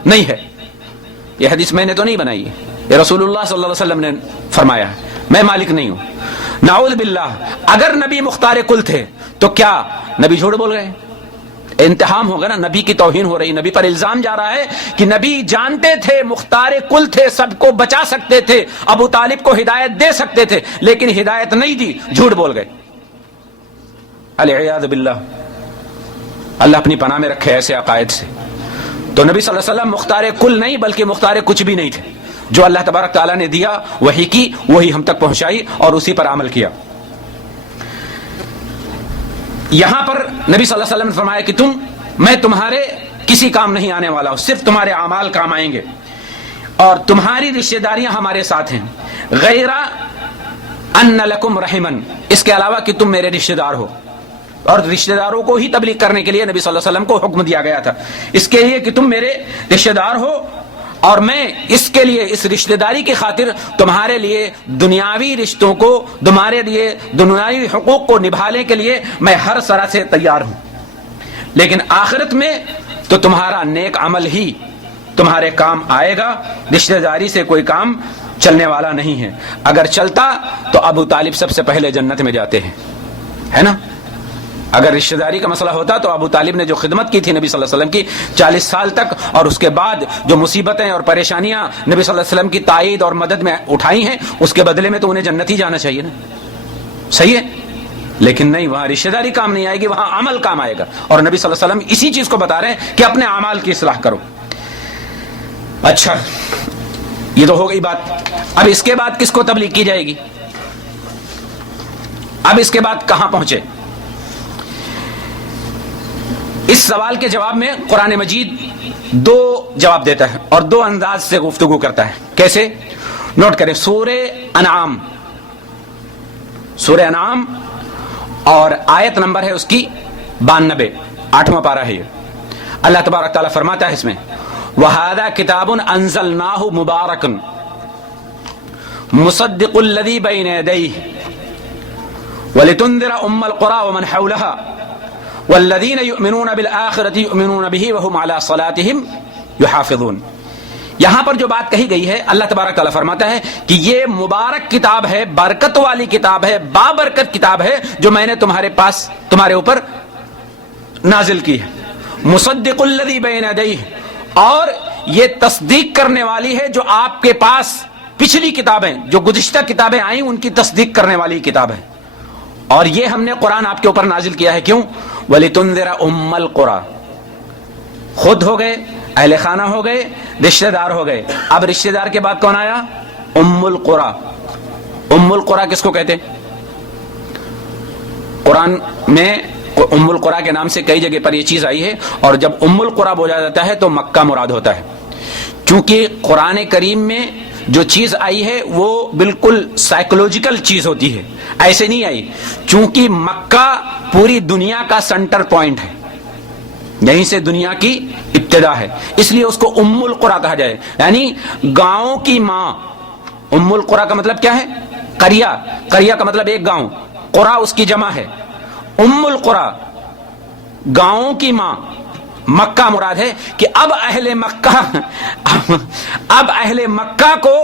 نہیں ہے. یہ حدیث میں نے تو نہیں بنائی ہے, یہ رسول اللہ صلی اللہ علیہ وسلم نے فرمایا ہے, میں مالک نہیں ہوں. نعوذ باللہ. اگر نبی مختار کل تھے تو کیا نبی جھوٹ بول گئے؟ انتہام ہوگا نا, نبی کی توہین ہو رہی, نبی پر الزام جا رہا ہے کہ نبی جانتے تھے مختار کل تھے, سب کو بچا سکتے تھے, ابو طالب کو ہدایت دے سکتے تھے, لیکن ہدایت نہیں دی, جھوٹ بول گئے. العیاذ باللہ. اللہ اپنی پناہ میں رکھے ایسے عقائد سے. تو نبی صلی اللہ علیہ وسلم مختار کل نہیں بلکہ مختار کچھ بھی نہیں تھے. جو اللہ تبارک تعالیٰ نے دیا وہی کی, وہی ہم تک پہنچائی اور اسی پر عمل کیا. یہاں پر نبی صلی اللہ علیہ وسلم نے فرمایا کہ میں تمہارے کسی کام نہیں آنے والا ہوں, صرف تمہارے اعمال کام آئیں گے اور تمہاری رشتہ داریاں ہمارے ساتھ ہیں. غیر ان لکم رحمن, اس کے علاوہ کہ تم میرے رشتہ دار ہو. اور رشتہ داروں کو ہی تبلیغ کرنے کے لیے نبی صلی اللہ علیہ وسلم کو حکم دیا گیا تھا, اس کے لیے کہ تم میرے رشتہ دار ہو اور میں اس کے لیے, اس رشتہ داری کی خاطر تمہارے لیے دنیاوی رشتوں کو, تمہارے لیے دنیاوی حقوق کو نبھانے کے لیے میں ہر طرح سے تیار ہوں. لیکن آخرت میں تو تمہارا نیک عمل ہی تمہارے کام آئے گا, رشتہ داری سے کوئی کام چلنے والا نہیں ہے. اگر چلتا تو ابو طالب سب سے پہلے جنت میں جاتے ہیں, ہے نا. اگر رشتہ داری کا مسئلہ ہوتا تو ابو طالب نے جو خدمت کی تھی نبی صلی اللہ علیہ وسلم کی 40 سال تک, اور اس کے بعد جو مصیبتیں اور پریشانیاں نبی صلی اللہ علیہ وسلم کی تائید اور مدد میں اٹھائی ہیں, اس کے بدلے میں تو انہیں جنت ہی جانا چاہیے نا. صحیح ہے. لیکن نہیں، وہاں رشتہ داری کام نہیں آئے گی، وہاں عمل کام آئے گا. اور نبی صلی اللہ علیہ وسلم اسی چیز کو بتا رہے ہیں کہ اپنے اعمال کی اصلاح کرو. اچھا، یہ تو ہو گئی بات. اب اس کے بعد کس کو تبلیغ کی جائے گی؟ اب اس کے بعد کہاں پہنچے؟ اس سوال کے جواب میں قرآن مجید دو جواب دیتا ہے اور دو انداز سے گفتگو کرتا ہے. کیسے؟ نوٹ کریں. سورہ انعام اور آیت نمبر ہے اس کی 92، 8واں پارہ ہے یہ. اللہ تبارک تعالیٰ فرماتا ہے اس میں وَهَذَا كِتَابٌ أَنزَلْنَاهُ مُبَارَكٌ مُصَدِّقُ الَّذِي بَيْنَ يَدَيْهِ وَلِتُنذِرَ أُمَّ الْقُرَى وَمَنْ حَوْلَهَا وَالَّذِينَ يُؤْمِنُونَ بِالْآخِرَةِ يُؤْمِنُونَ بِهِ وَهُمْ عَلَى صَلَاتِهِمْ يُحَافِظُونَ. یہاں پر جو بات کہی گئی ہے، اللہ تبارک تعالیٰ فرماتا ہے کہ یہ مبارک کتاب ہے، برکت والی کتاب ہے، بابرکت کتاب ہے جو میں نے تمہارے اوپر نازل کی ہے. مصدق الذی بین یدیہ، اور یہ تصدیق کرنے والی ہے جو آپ کے پاس پچھلی کتابیں، جو گزشتہ کتابیں آئیں ان کی تصدیق کرنے والی کتاب ہے. اور یہ ہم نے قرآن آپ کے اوپر نازل کیا ہے. کیوں؟ وَلِتُنذِرَ أُمَّ الْقُرَى. خود ہو گئے، اہل خانہ ہو گئے، رشتہ دار ہو گئے. اب رشتہ دار کے بعد کون آیا؟ ام القرى. ام القرى کس کو کہتے؟ قرآن میں ام القرى کے نام سے کئی جگہ پر یہ چیز آئی ہے، اور جب ام القرى بولا جاتا ہے تو مکہ مراد ہوتا ہے. چونکہ قرآن کریم میں جو چیز آئی ہے وہ بالکل سائیکولوجیکل چیز ہوتی ہے، ایسے نہیں آئی. چونکہ مکہ پوری دنیا کا سینٹر پوائنٹ ہے، یہیں سے دنیا کی ابتدا ہے، اس لیے اس کو ام القرى کہا جائے، یعنی گاؤں کی ماں. ام القرى کا مطلب کیا ہے؟ قریہ. قریہ کا مطلب ایک گاؤں، قرى اس کی جمع ہے. ام القرى گاؤں کی ماں. مکہ مراد ہے کہ اب اہل مکہ کو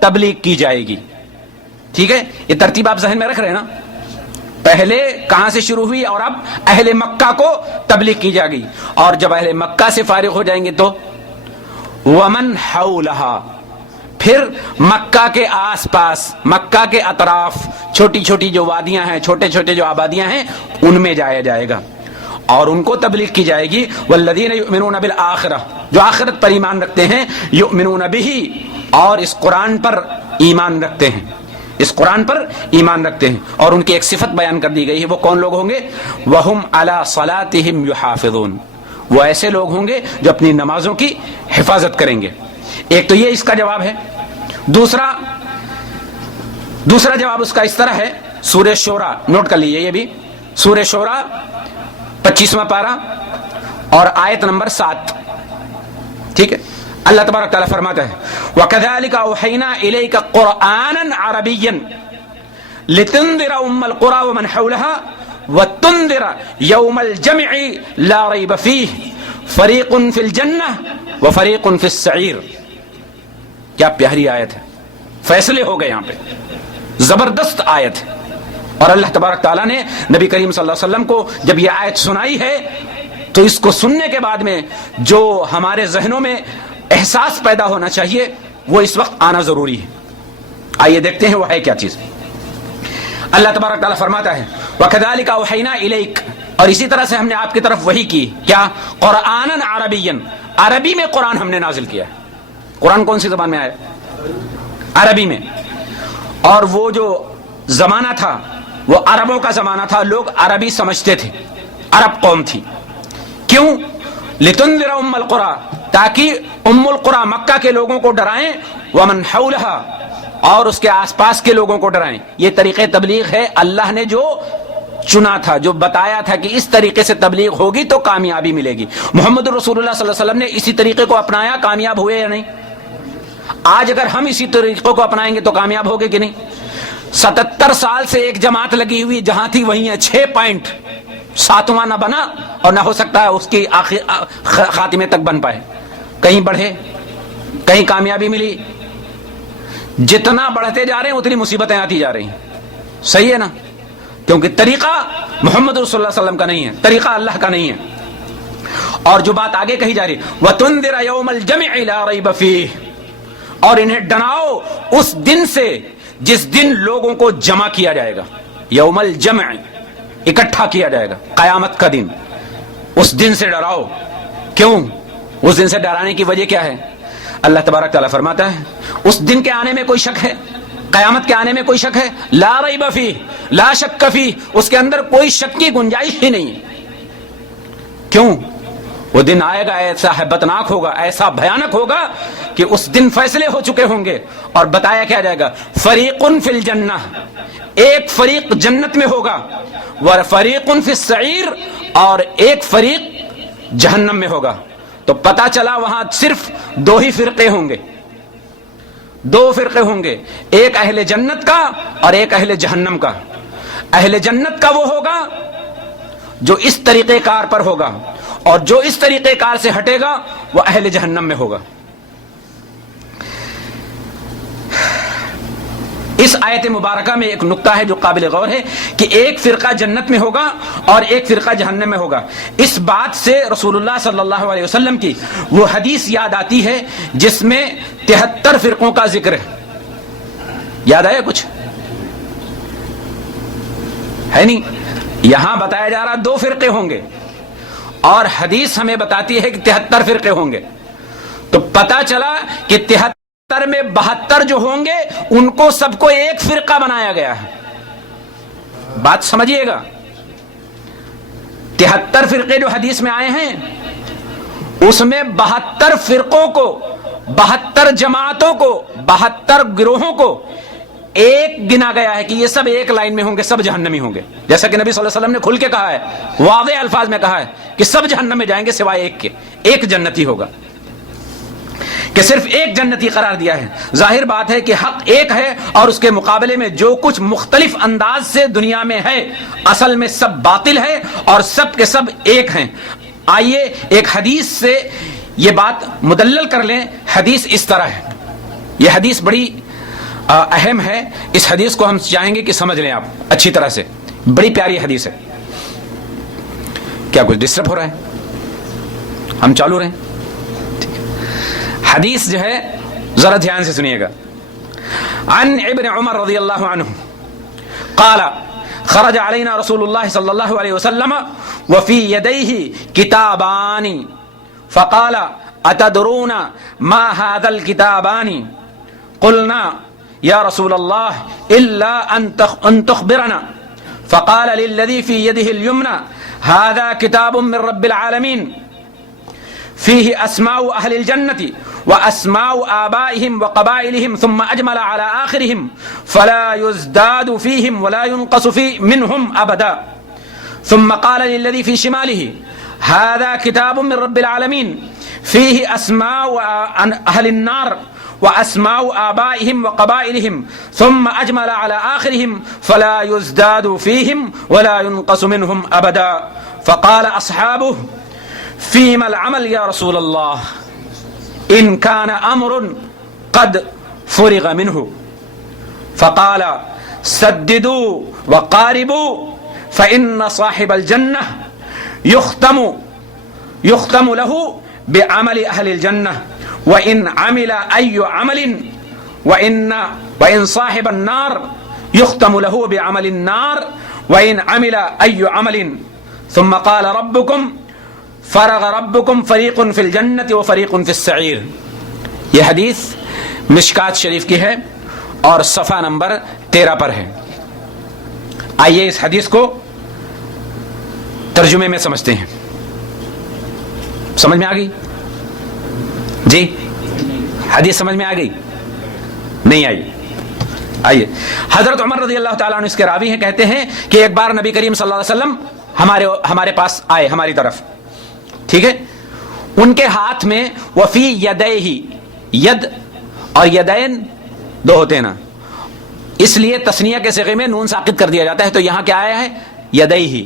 تبلیغ کی جائے گی. ٹھیک ہے، یہ ترتیب آپ ذہن میں رکھ رہے ہیں نا؟ پہلے کہاں سے شروع ہوئی اور اب اہل مکہ کو تبلیغ کی جائے گی. اور جب اہل مکہ سے فارغ ہو جائیں گے تو ومن حولہا، پھر مکہ کے آس پاس، مکہ کے اطراف، چھوٹی چھوٹی جو وادیاں ہیں، چھوٹے چھوٹے جو آبادیاں ہیں، ان میں جایا جائے گا اور ان کو تبلیغ کی جائے گی. والذین یؤمنون بالآخرہ، جو آخرت پر ایمان رکھتے ہیں، یؤمنون بہ، اور اس قرآن پر ایمان رکھتے ہیں، اس قرآن پر ایمان رکھتے ہیں. اور ان کی ایک صفت بیان کر دی گئی ہے. وہ کون لوگ ہوں گے؟ وَهُمْ عَلَى صَلَاتِهِمْ يُحَافِظُونَ. وہ ایسے لوگ ہوں گے جو اپنی نمازوں کی حفاظت کریں گے. ایک تو یہ اس کا جواب ہے. دوسرا جواب اس کا اس طرح ہے. سورہ شورى، نوٹ کر لیجیے، یہ بھی سورہ شورى 25واں پارہ اور آیت نمبر 7. ٹھیک ہے، اللہ تبارک تعالیٰ فرماتا ہے وَكَذَلِكَ أَوْحَيْنَا إِلَيْكَ قُرْآنًا عَرَبِيًّا لِتُنذِرَ أُمَّ الْقُرَى وَمَنْ حَوْلَهَا وَتُنذِرَ يَوْمَ الْجَمْعِ لَا رَيْبَ فِيهِ فَرِيقٌ فِي الْجَنَّةِ وَفَرِيقٌ فِي السَّعِيرِ. کیا پیاری آیت ہے، فیصلے ہو گئے یہاں پہ، زبردست آیت ہے. اور اللہ تبارک تعالیٰ نے نبی کریم صلی اللہ علیہ وسلم کو جب یہ آیت سنائی ہے تو اس کو سننے کے بعد میں جو ہمارے ذہنوں میں احساس پیدا ہونا چاہیے وہ اس وقت آنا ضروری ہے. آئیے دیکھتے ہیں وہ ہے کیا چیز. اللہ تبارک تعالیٰ فرماتا ہے وَكَذَلِكَ أَوْحَيْنَا إِلَيْكَ، اور اسی طرح سے ہم نے آپ کی طرف وحی کی. کیا؟ قرآنًا عربیًا، عربی میں قرآن ہم نے نازل کیا ہے. قرآن کون سی زبان میں آیا؟ عربی میں. اور وہ جو زمانہ تھا وہ عربوں کا زمانہ تھا، لوگ عربی سمجھتے تھے، عرب قوم تھی. کیوں؟ لِتُنذِرَ أُمَّ الْقُرَى، تاکہ ام القرى مکہ کے لوگوں کو ڈرائیں، وَمَنْ حَوْلَهَا، اور اس کے آس پاس کے لوگوں کو ڈرائیں. یہ طریقہ تبلیغ ہے اللہ نے جو چنا تھا، جو بتایا تھا کہ اس طریقے سے تبلیغ ہوگی تو کامیابی ملے گی. محمد رسول اللہ صلی اللہ علیہ وسلم نے اسی طریقے کو اپنایا، کامیاب ہوئے یا نہیں؟ آج اگر ہم اسی طریقوں کو اپنائیں گے تو کامیاب ہوگے کہ نہیں؟ 77 سال سے ایک جماعت لگی ہوئی، جہاں تھی وہیں ہے. 6 پوائنٹ، 7واں نہ بنا اور نہ ہو سکتا ہے اس کی خاتمے تک بن پائے. کہیں بڑھے، کہیں کامیابی ملی. جتنا بڑھتے جا رہے ہیں اتنی مصیبتیں آتی جا رہی ہیں. صحیح ہے نا؟ کیونکہ طریقہ محمد رسول اللہ صلی اللہ علیہ وسلم کا نہیں ہے، طریقہ اللہ کا نہیں ہے. اور جو بات آگے کہی جا رہی وَتُنذِرَ يَوْمَ الْجَمْعِ لَا رَيْبَ فِيهِ، اور انہیں ڈراؤ اس دن سے جس دن لوگوں کو جمع کیا جائے گا. یوم الجمع، اکٹھا کیا جائے گا قیامت کا دن. اس دن سے ڈراؤ. کیوں؟ اس دن سے ڈرانے کی وجہ کیا ہے؟ اللہ تبارک تعالیٰ فرماتا ہے اس دن کے آنے میں کوئی شک ہے؟ قیامت کے آنے میں کوئی شک ہے؟ لا ریب فیہ، لا شک فیہ، اس کے اندر کوئی شک کی گنجائش ہی نہیں. کیوں؟ وہ دن آئے گا ایسا ہیبتناک ہوگا، ایسا بھیانک ہوگا کہ اس دن فیصلے ہو چکے ہوں گے اور بتایا کیا جائے گا فریق فی الجنہ، ایک فریق جنت میں ہوگا، وفریق فی السعیر، اور ایک فریق جہنم میں ہوگا. تو پتا چلا وہاں صرف دو ہی فرقے ہوں گے، دو فرقے ہوں گے، ایک اہل جنت کا اور ایک اہل جہنم کا. اہل جنت کا وہ ہوگا جو اس طریقے کار پر ہوگا، اور جو اس طریقے کار سے ہٹے گا وہ اہل جہنم میں ہوگا. اس آیت مبارکہ میں ایک نقطہ ہے جو قابل غور ہے کہ ایک فرقہ جنت میں ہوگا اور ایک فرقہ جہنم میں ہوگا. اس بات سے رسول اللہ صلی اللہ علیہ وسلم کی وہ حدیث یاد آتی ہے جس میں 73 فرقوں کا ذکر ہے. یاد آیا کچھ؟ ہے نہیں. یہاں بتایا جا رہا 2 فرقے ہوں گے اور حدیث ہمیں بتاتی ہے کہ 73 فرقے ہوں گے. تو پتا چلا کہ 73 میں 72 جو ہوں گے ان کو سب کو ایک فرقہ بنایا گیا ہے. بات سمجھیے گا. 73 فرقے جو حدیث میں آئے ہیں اس میں 72 فرقوں کو، 72 جماعتوں کو، 72 گروہوں کو ایک گنا گیا ہے کہ یہ سب ایک لائن میں ہوں گے، سب جہنمی ہوں گے. جیسا کہ نبی صلی اللہ علیہ وسلم نے کھل کے کہا ہے، واضح الفاظ میں کہا ہے کہ سب جہنم میں جائیں گے سوائے ایک کے. ایک جنتی ہوگا، کہ صرف ایک جنتی قرار دیا ہے. ظاہر بات ہے کہ حق ایک ہے اور اس کے مقابلے میں جو کچھ مختلف انداز سے دنیا میں ہے اصل میں سب باطل ہے اور سب کے سب ایک ہیں. آئیے ایک حدیث سے یہ بات مدلل کر لیں. حدیث اس طرح ہے، یہ حدیث بڑی اہم ہے. اس حدیث کو ہم چاہیں گے کہ سمجھ لیں آپ اچھی طرح سے. بڑی پیاری حدیث ہے. کیا کچھ ڈسٹرب ہو رہا ہے؟ ہم چالو رہیں. حدیث جو ہے ذرا دھیان سے سنیے گا. عن ابن عمر رضی اللہ عنہ قال خرج علينا رسول الله صلى الله عليه وسلم وفي يديه كتابان فقال أتدرون ما هذا الكتابان قلنا يا رسول الله إلا أن تخبرنا فقال للذي في يده اليمنى هذا كتاب من رب العالمين فيه أسماء أهل الجنة وأسماء آبائهم وقبائلهم ثم أجمل على آخرهم فلا يزداد فيهم ولا ينقص منهم أبدا ثم قال للذي في شماله هذا كتاب من رب العالمين فيه أسماء أهل النار وأسماء آبائهم وقبائلهم ثم أجمل على آخرهم فلا يزداد فيهم ولا ينقص منهم أبدا فقال أصحابه فيما العمل يا رسول الله إن كان أمر قد فرغ منه فقال سددوا وقاربوا فإن صاحب الجنة يختم له بعمل أهل الجنة وإن عمل أي عمل وإن صاحب النار يختم له بعمل النار وإن عمل أي عمل ثم قال ربكم فرغ ربكم فریق فی الجنت و فریق فی السعیر. یہ حدیث مشکات شریف کی ہے اور صفحہ نمبر 13 پر ہے. آئیے اس حدیث کو ترجمے میں سمجھتے ہیں. سمجھ میں آ گئی؟ جی حدیث سمجھ میں آ گئی؟ نہیں آئی؟ آئیے. حضرت عمر رضی اللہ تعالیٰ عنہ اس کے راوی ہیں، کہتے ہیں کہ ایک بار نبی کریم صلی اللہ علیہ وسلم ہمارے پاس آئے، ہماری طرف. ٹھیک ہے. ان کے ہاتھ میں وفی یدیہ، ید اور یدین دو ہوتے ہیں نا، اس لیے تثنیہ کے صیغے میں نون ساقط کر دیا جاتا ہے. تو یہاں کیا آیا ہے؟ یدیہ،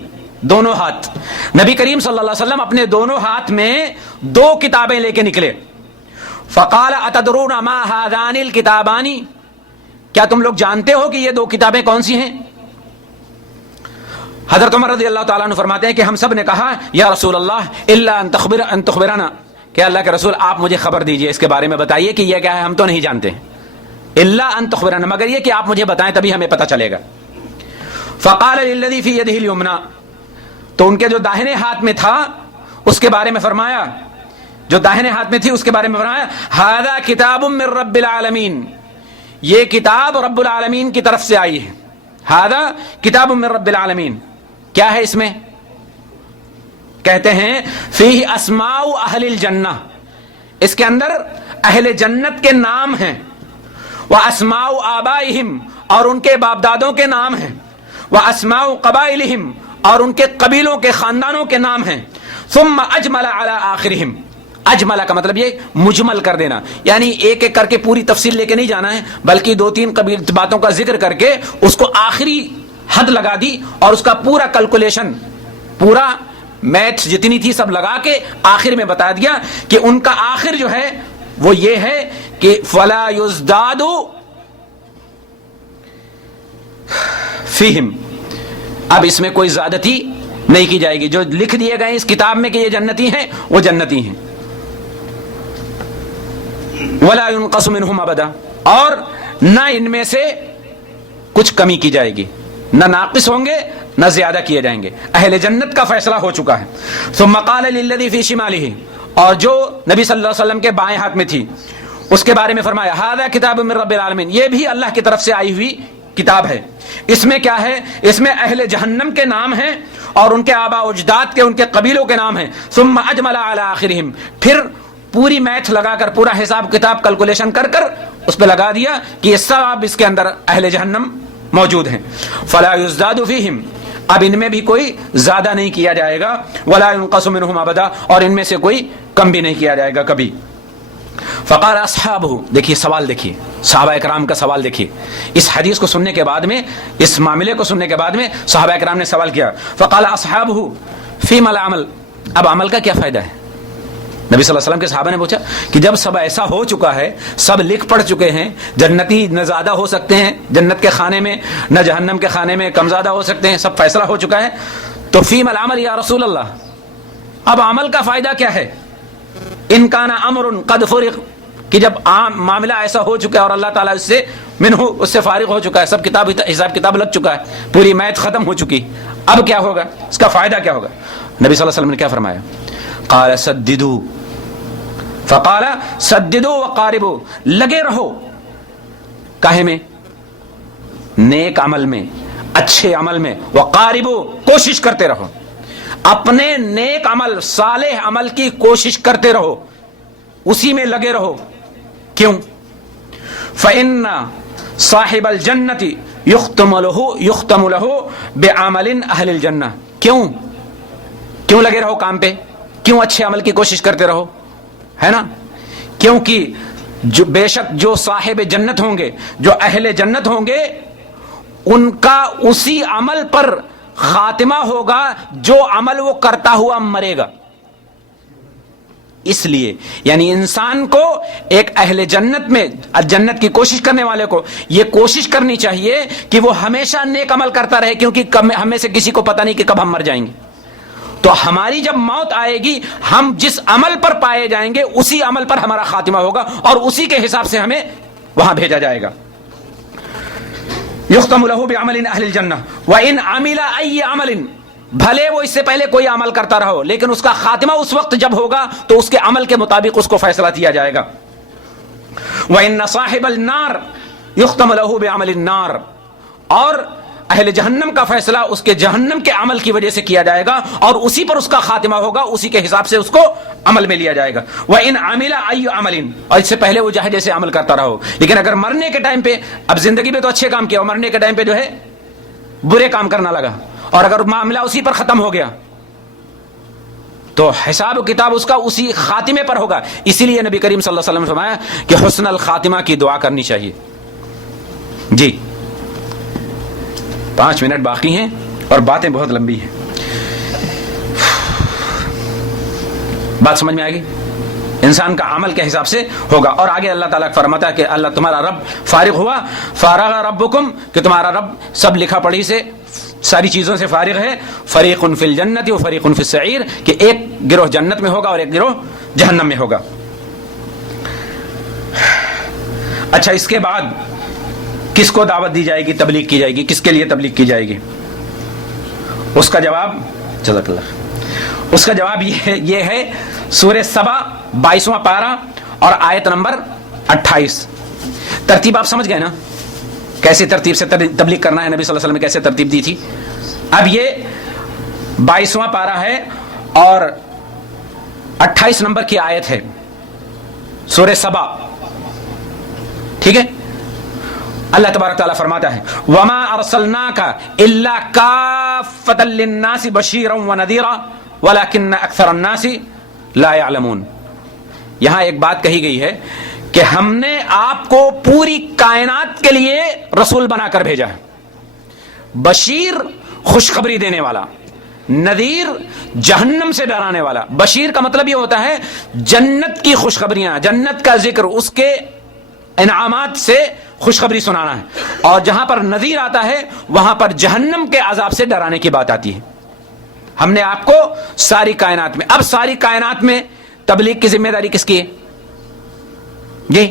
دونوں ہاتھ. نبی کریم صلی اللہ علیہ وسلم اپنے دونوں ہاتھ میں 2 کتابیں لے کے نکلے. فقال اتدرون ما هذان الكتابان، کیا تم لوگ جانتے ہو کہ یہ 2 کتابیں کون سی ہیں؟ حضرت عمر رضی اللہ تعالیٰ عنہ فرماتے ہیں کہ ہم سب نے کہا یا رسول اللہ الا ان تخبرنا، کہ اللہ کے رسول آپ مجھے خبر دیجئے، اس کے بارے میں بتائیے کہ یہ کیا ہے، ہم تو نہیں جانتے ہیں. الا ان تخبرنا، مگر یہ کہ آپ مجھے بتائیں تبھی ہمیں پتہ چلے گا. فقال للذی فی یدہ الیمنی، تو ان کے جو داہنے ہاتھ میں تھا اس کے بارے میں فرمایا، جو داہنے ہاتھ میں تھی اس کے بارے میں فرمایا ھذا کتاب من رب العالمین، یہ کتاب رب العالمین کی طرف سے آئی ہے. ھذا کتاب من رب العالمین، کیا ہے اس میں؟ کہتے ہیں فیہ اسماء اہل الجنہ، اس کے اندر اہل جنت کے نام ہیں، واسماء آبائہم، اور ان کے باپ دادوں کے نام ہیں، واسماء قبائلہم، اور ان کے قبیلوں کے خاندانوں کے نام ہیں. ثم اجمل علی آخرہم، اجمل کا مطلب یہ مجمل کر دینا، یعنی ایک ایک کر کے پوری تفصیل لے کے نہیں جانا ہے، بلکہ دو تین باتوں کا ذکر کر کے اس کو آخری حد لگا دی، اور اس کا پورا کیلکولیشن، پورا میتھ جتنی تھی سب لگا کے آخر میں بتا دیا کہ ان کا آخر جو ہے وہ یہ ہے کہ فلا یزداد فیہم، اب اس میں کوئی زیادتی نہیں کی جائے گی، جو لکھ دیے گئے اس کتاب میں کہ یہ جنتی ہیں وہ جنتی ہیں. ولا ينقص منہم ابدا، اور نہ ان میں سے کچھ کمی کی جائے گی، نہ ناقص ہوں گے نہ زیادہ کیے جائیں گے. اہل جنت کا فیصلہ ہو چکا ہے. ثم قال للذی فی شمالہ، اور جو نبی صلی اللہ علیہ وسلم کے بائیں ہاتھ میں تھی اس کے بارے میں فرمایا ھذا کتاب من رب العالمین، یہ بھی اللہ کی طرف سے آئی ہوئی کتاب ہے. اس میں کیا ہے؟ اس میں اہل جہنم کے نام ہیں اور ان کے آباء و اجداد کے، ان کے قبیلوں کے نام ہیں. ثم اجمل علی آخرہم، پھر پوری میتھ لگا کر، پورا حساب کتاب کیلکولیشن کر کر اس پہ لگا دیا کہ یہ سب اس کے اندر اہل جہنم موجود ہیں. فلا یزداد فیہم، اب ان میں بھی کوئی زیادہ نہیں کیا جائے گا. ولا ينقص منہم ابدا، اور ان میں سے کوئی کم بھی نہیں کیا جائے گا کبھی. فقال اصحابہ، دیکھیے سوال، دیکھیے صحابہ اکرام کا سوال، دیکھیے اس حدیث کو سننے کے بعد میں، اس معاملے کو سننے کے بعد میں صحابہ اکرام نے سوال کیا. فقال اصحابہ فیما العمل، اب عمل کا کیا فائدہ ہے؟ نبی صلی اللہ علیہ وسلم کے صحابہ نے پوچھا کہ جب سب ایسا ہو چکا ہے، سب لکھ پڑھ چکے ہیں، جنتی نہ زیادہ ہو سکتے ہیں جنت کے خانے میں، نہ جہنم کے خانے میں کم زیادہ ہو سکتے ہیں، سب فیصلہ ہو چکا ہے، تو فیم العمل یا رسول اللہ، اب عمل کا فائدہ کیا ہے؟ ان کان امر قد فرغ، کہ جب عام معاملہ ایسا ہو چکا ہے اور اللہ تعالیٰ اس سے منہ، اس سے فارغ ہو چکا ہے، سب کتاب حساب کتاب لگ چکا ہے، پوری میت ختم ہو چکی، اب کیا ہوگا؟ اس کا فائدہ کیا ہوگا؟ نبی صلی اللہ علیہ وسلم نے کیا فرمایا؟ قال سددوا، فقال سددوا وقاربوا، لگے رہو کاہے میں؟ نیک عمل میں، اچھے عمل میں. وقاربوا، کوشش کرتے رہو، اپنے نیک عمل، صالح عمل کی کوشش کرتے رہو، اسی میں لگے رہو. کیوں؟ فَإِنَّ صاحب الجنت یختم له بعمل اہل الجنہ. کیوں لگے رہو کام پہ؟ کیوں اچھے عمل کی کوشش کرتے رہو؟ ہے نا، کیونکہ جو بے شک جو صاحب جنت ہوں گے، جو اہل جنت ہوں گے، ان کا اسی عمل پر خاتمہ ہوگا جو عمل وہ کرتا ہوا مرے گا. اس لیے یعنی انسان کو، ایک اہل جنت میں جنت کی کوشش کرنے والے کو یہ کوشش کرنی چاہیے کہ وہ ہمیشہ نیک عمل کرتا رہے، کیونکہ ہمیں سے کسی کو پتہ نہیں کہ کب ہم مر جائیں گے. تو ہماری جب موت آئے گی، ہم جس عمل پر پائے جائیں گے اسی عمل پر ہمارا خاتمہ ہوگا اور اسی کے حساب سے ہمیں وہاں بھیجا جائے گا. یختم له بعمل اہل الجنہ وان عمل ای عمل، بھلے وہ اس سے پہلے کوئی عمل کرتا رہو، لیکن اس کا خاتمہ اس وقت جب ہوگا تو اس کے عمل کے مطابق اس کو فیصلہ دیا جائے گا. وان صاحب النار یختم له بعمل النار، اور اہل جہنم کا فیصلہ اس کے جہنم کے عمل کی وجہ سے کیا جائے گا اور اسی پر اس کا خاتمہ ہوگا، اسی کے حساب سے اس کو عمل میں لیا جائے گا. وَإِنْ عَمِلَ أَيُّ عَمَلٍ، اور اس سے پہلے وہ چاہے جیسے عمل کرتا رہو، لیکن اگر مرنے کے ٹائم پہ، اب زندگی میں تو اچھے کام کیا، اور مرنے کے ٹائم پہ جو ہے برے کام کرنا لگا، اور اگر معاملہ اسی پر ختم ہو گیا تو حساب و کتاب اس کا اسی خاتمے پر ہوگا. اسی لیے نبی کریم صلی اللہ علیہ وسلم نے فرمایا کہ حسن الخاتمہ کی دعا کرنی چاہیے. جی 5 منٹ باقی ہیں اور باتیں بہت لمبی ہیں. بات سمجھ میں آئے گی؟ انسان کا عمل کے حساب سے ہوگا. اور آگے اللہ تعالیٰ فرماتا ہے کہ اللہ تمہارا رب فارغ ہوا، فارغ ربکم، کہ تمہارا رب سب لکھا پڑھی سے، ساری چیزوں سے فارغ ہے. فریق فی الجنت و فریق فی السعیر، کہ ایک گروہ جنت میں ہوگا اور ایک گروہ جہنم میں ہوگا. اچھا، اس کے بعد کس کو دعوت دی جائے گی، تبلیغ کی جائے گی؟ کس کے لیے تبلیغ کی جائے گی؟ اس کا جواب جزاک اللہ، اس کا جواب یہ ہے سورہ سبا 22واں پارہ اور آیت نمبر 28۔ ترتیب آپ سمجھ گئے نا، کیسے ترتیب سے تبلیغ کرنا ہے، نبی صلی اللہ علیہ وسلم نے کیسے ترتیب دی تھی۔ اب یہ 22واں پارہ ہے اور 28 نمبر کی آیت ہے سورہ سبا، ٹھیک ہے۔ اللہ تبارک تعالیٰ فرماتا ہے وَمَا أَرْسَلْنَاكَ إِلَّا كَافَّةً لِلنَّاسِ بَشِيرًا وَنَذِيرًا وَلَكِنَّ أَكْثَرَ النَّاسِ لَا يَعْلَمُونَ۔ یہاں ایک بات کہی گئی ہے کہ ہم نے آپ کو پوری کائنات کے لیے رسول بنا کر بھیجا ہے، بشیر خوشخبری دینے والا، نذیر جہنم سے ڈرانے والا۔ بشیر کا مطلب یہ ہوتا ہے جنت کی خوشخبریاں، جنت کا ذکر، اس کے انعامات سے خوشخبری سنانا ہے، اور جہاں پر نذیر آتا ہے وہاں پر جہنم کے عذاب سے ڈرانے کی بات آتی ہے۔ ہم نے آپ کو ساری کائنات میں، اب ساری کائنات میں تبلیغ کی ذمہ داری کس کی ہے؟ جی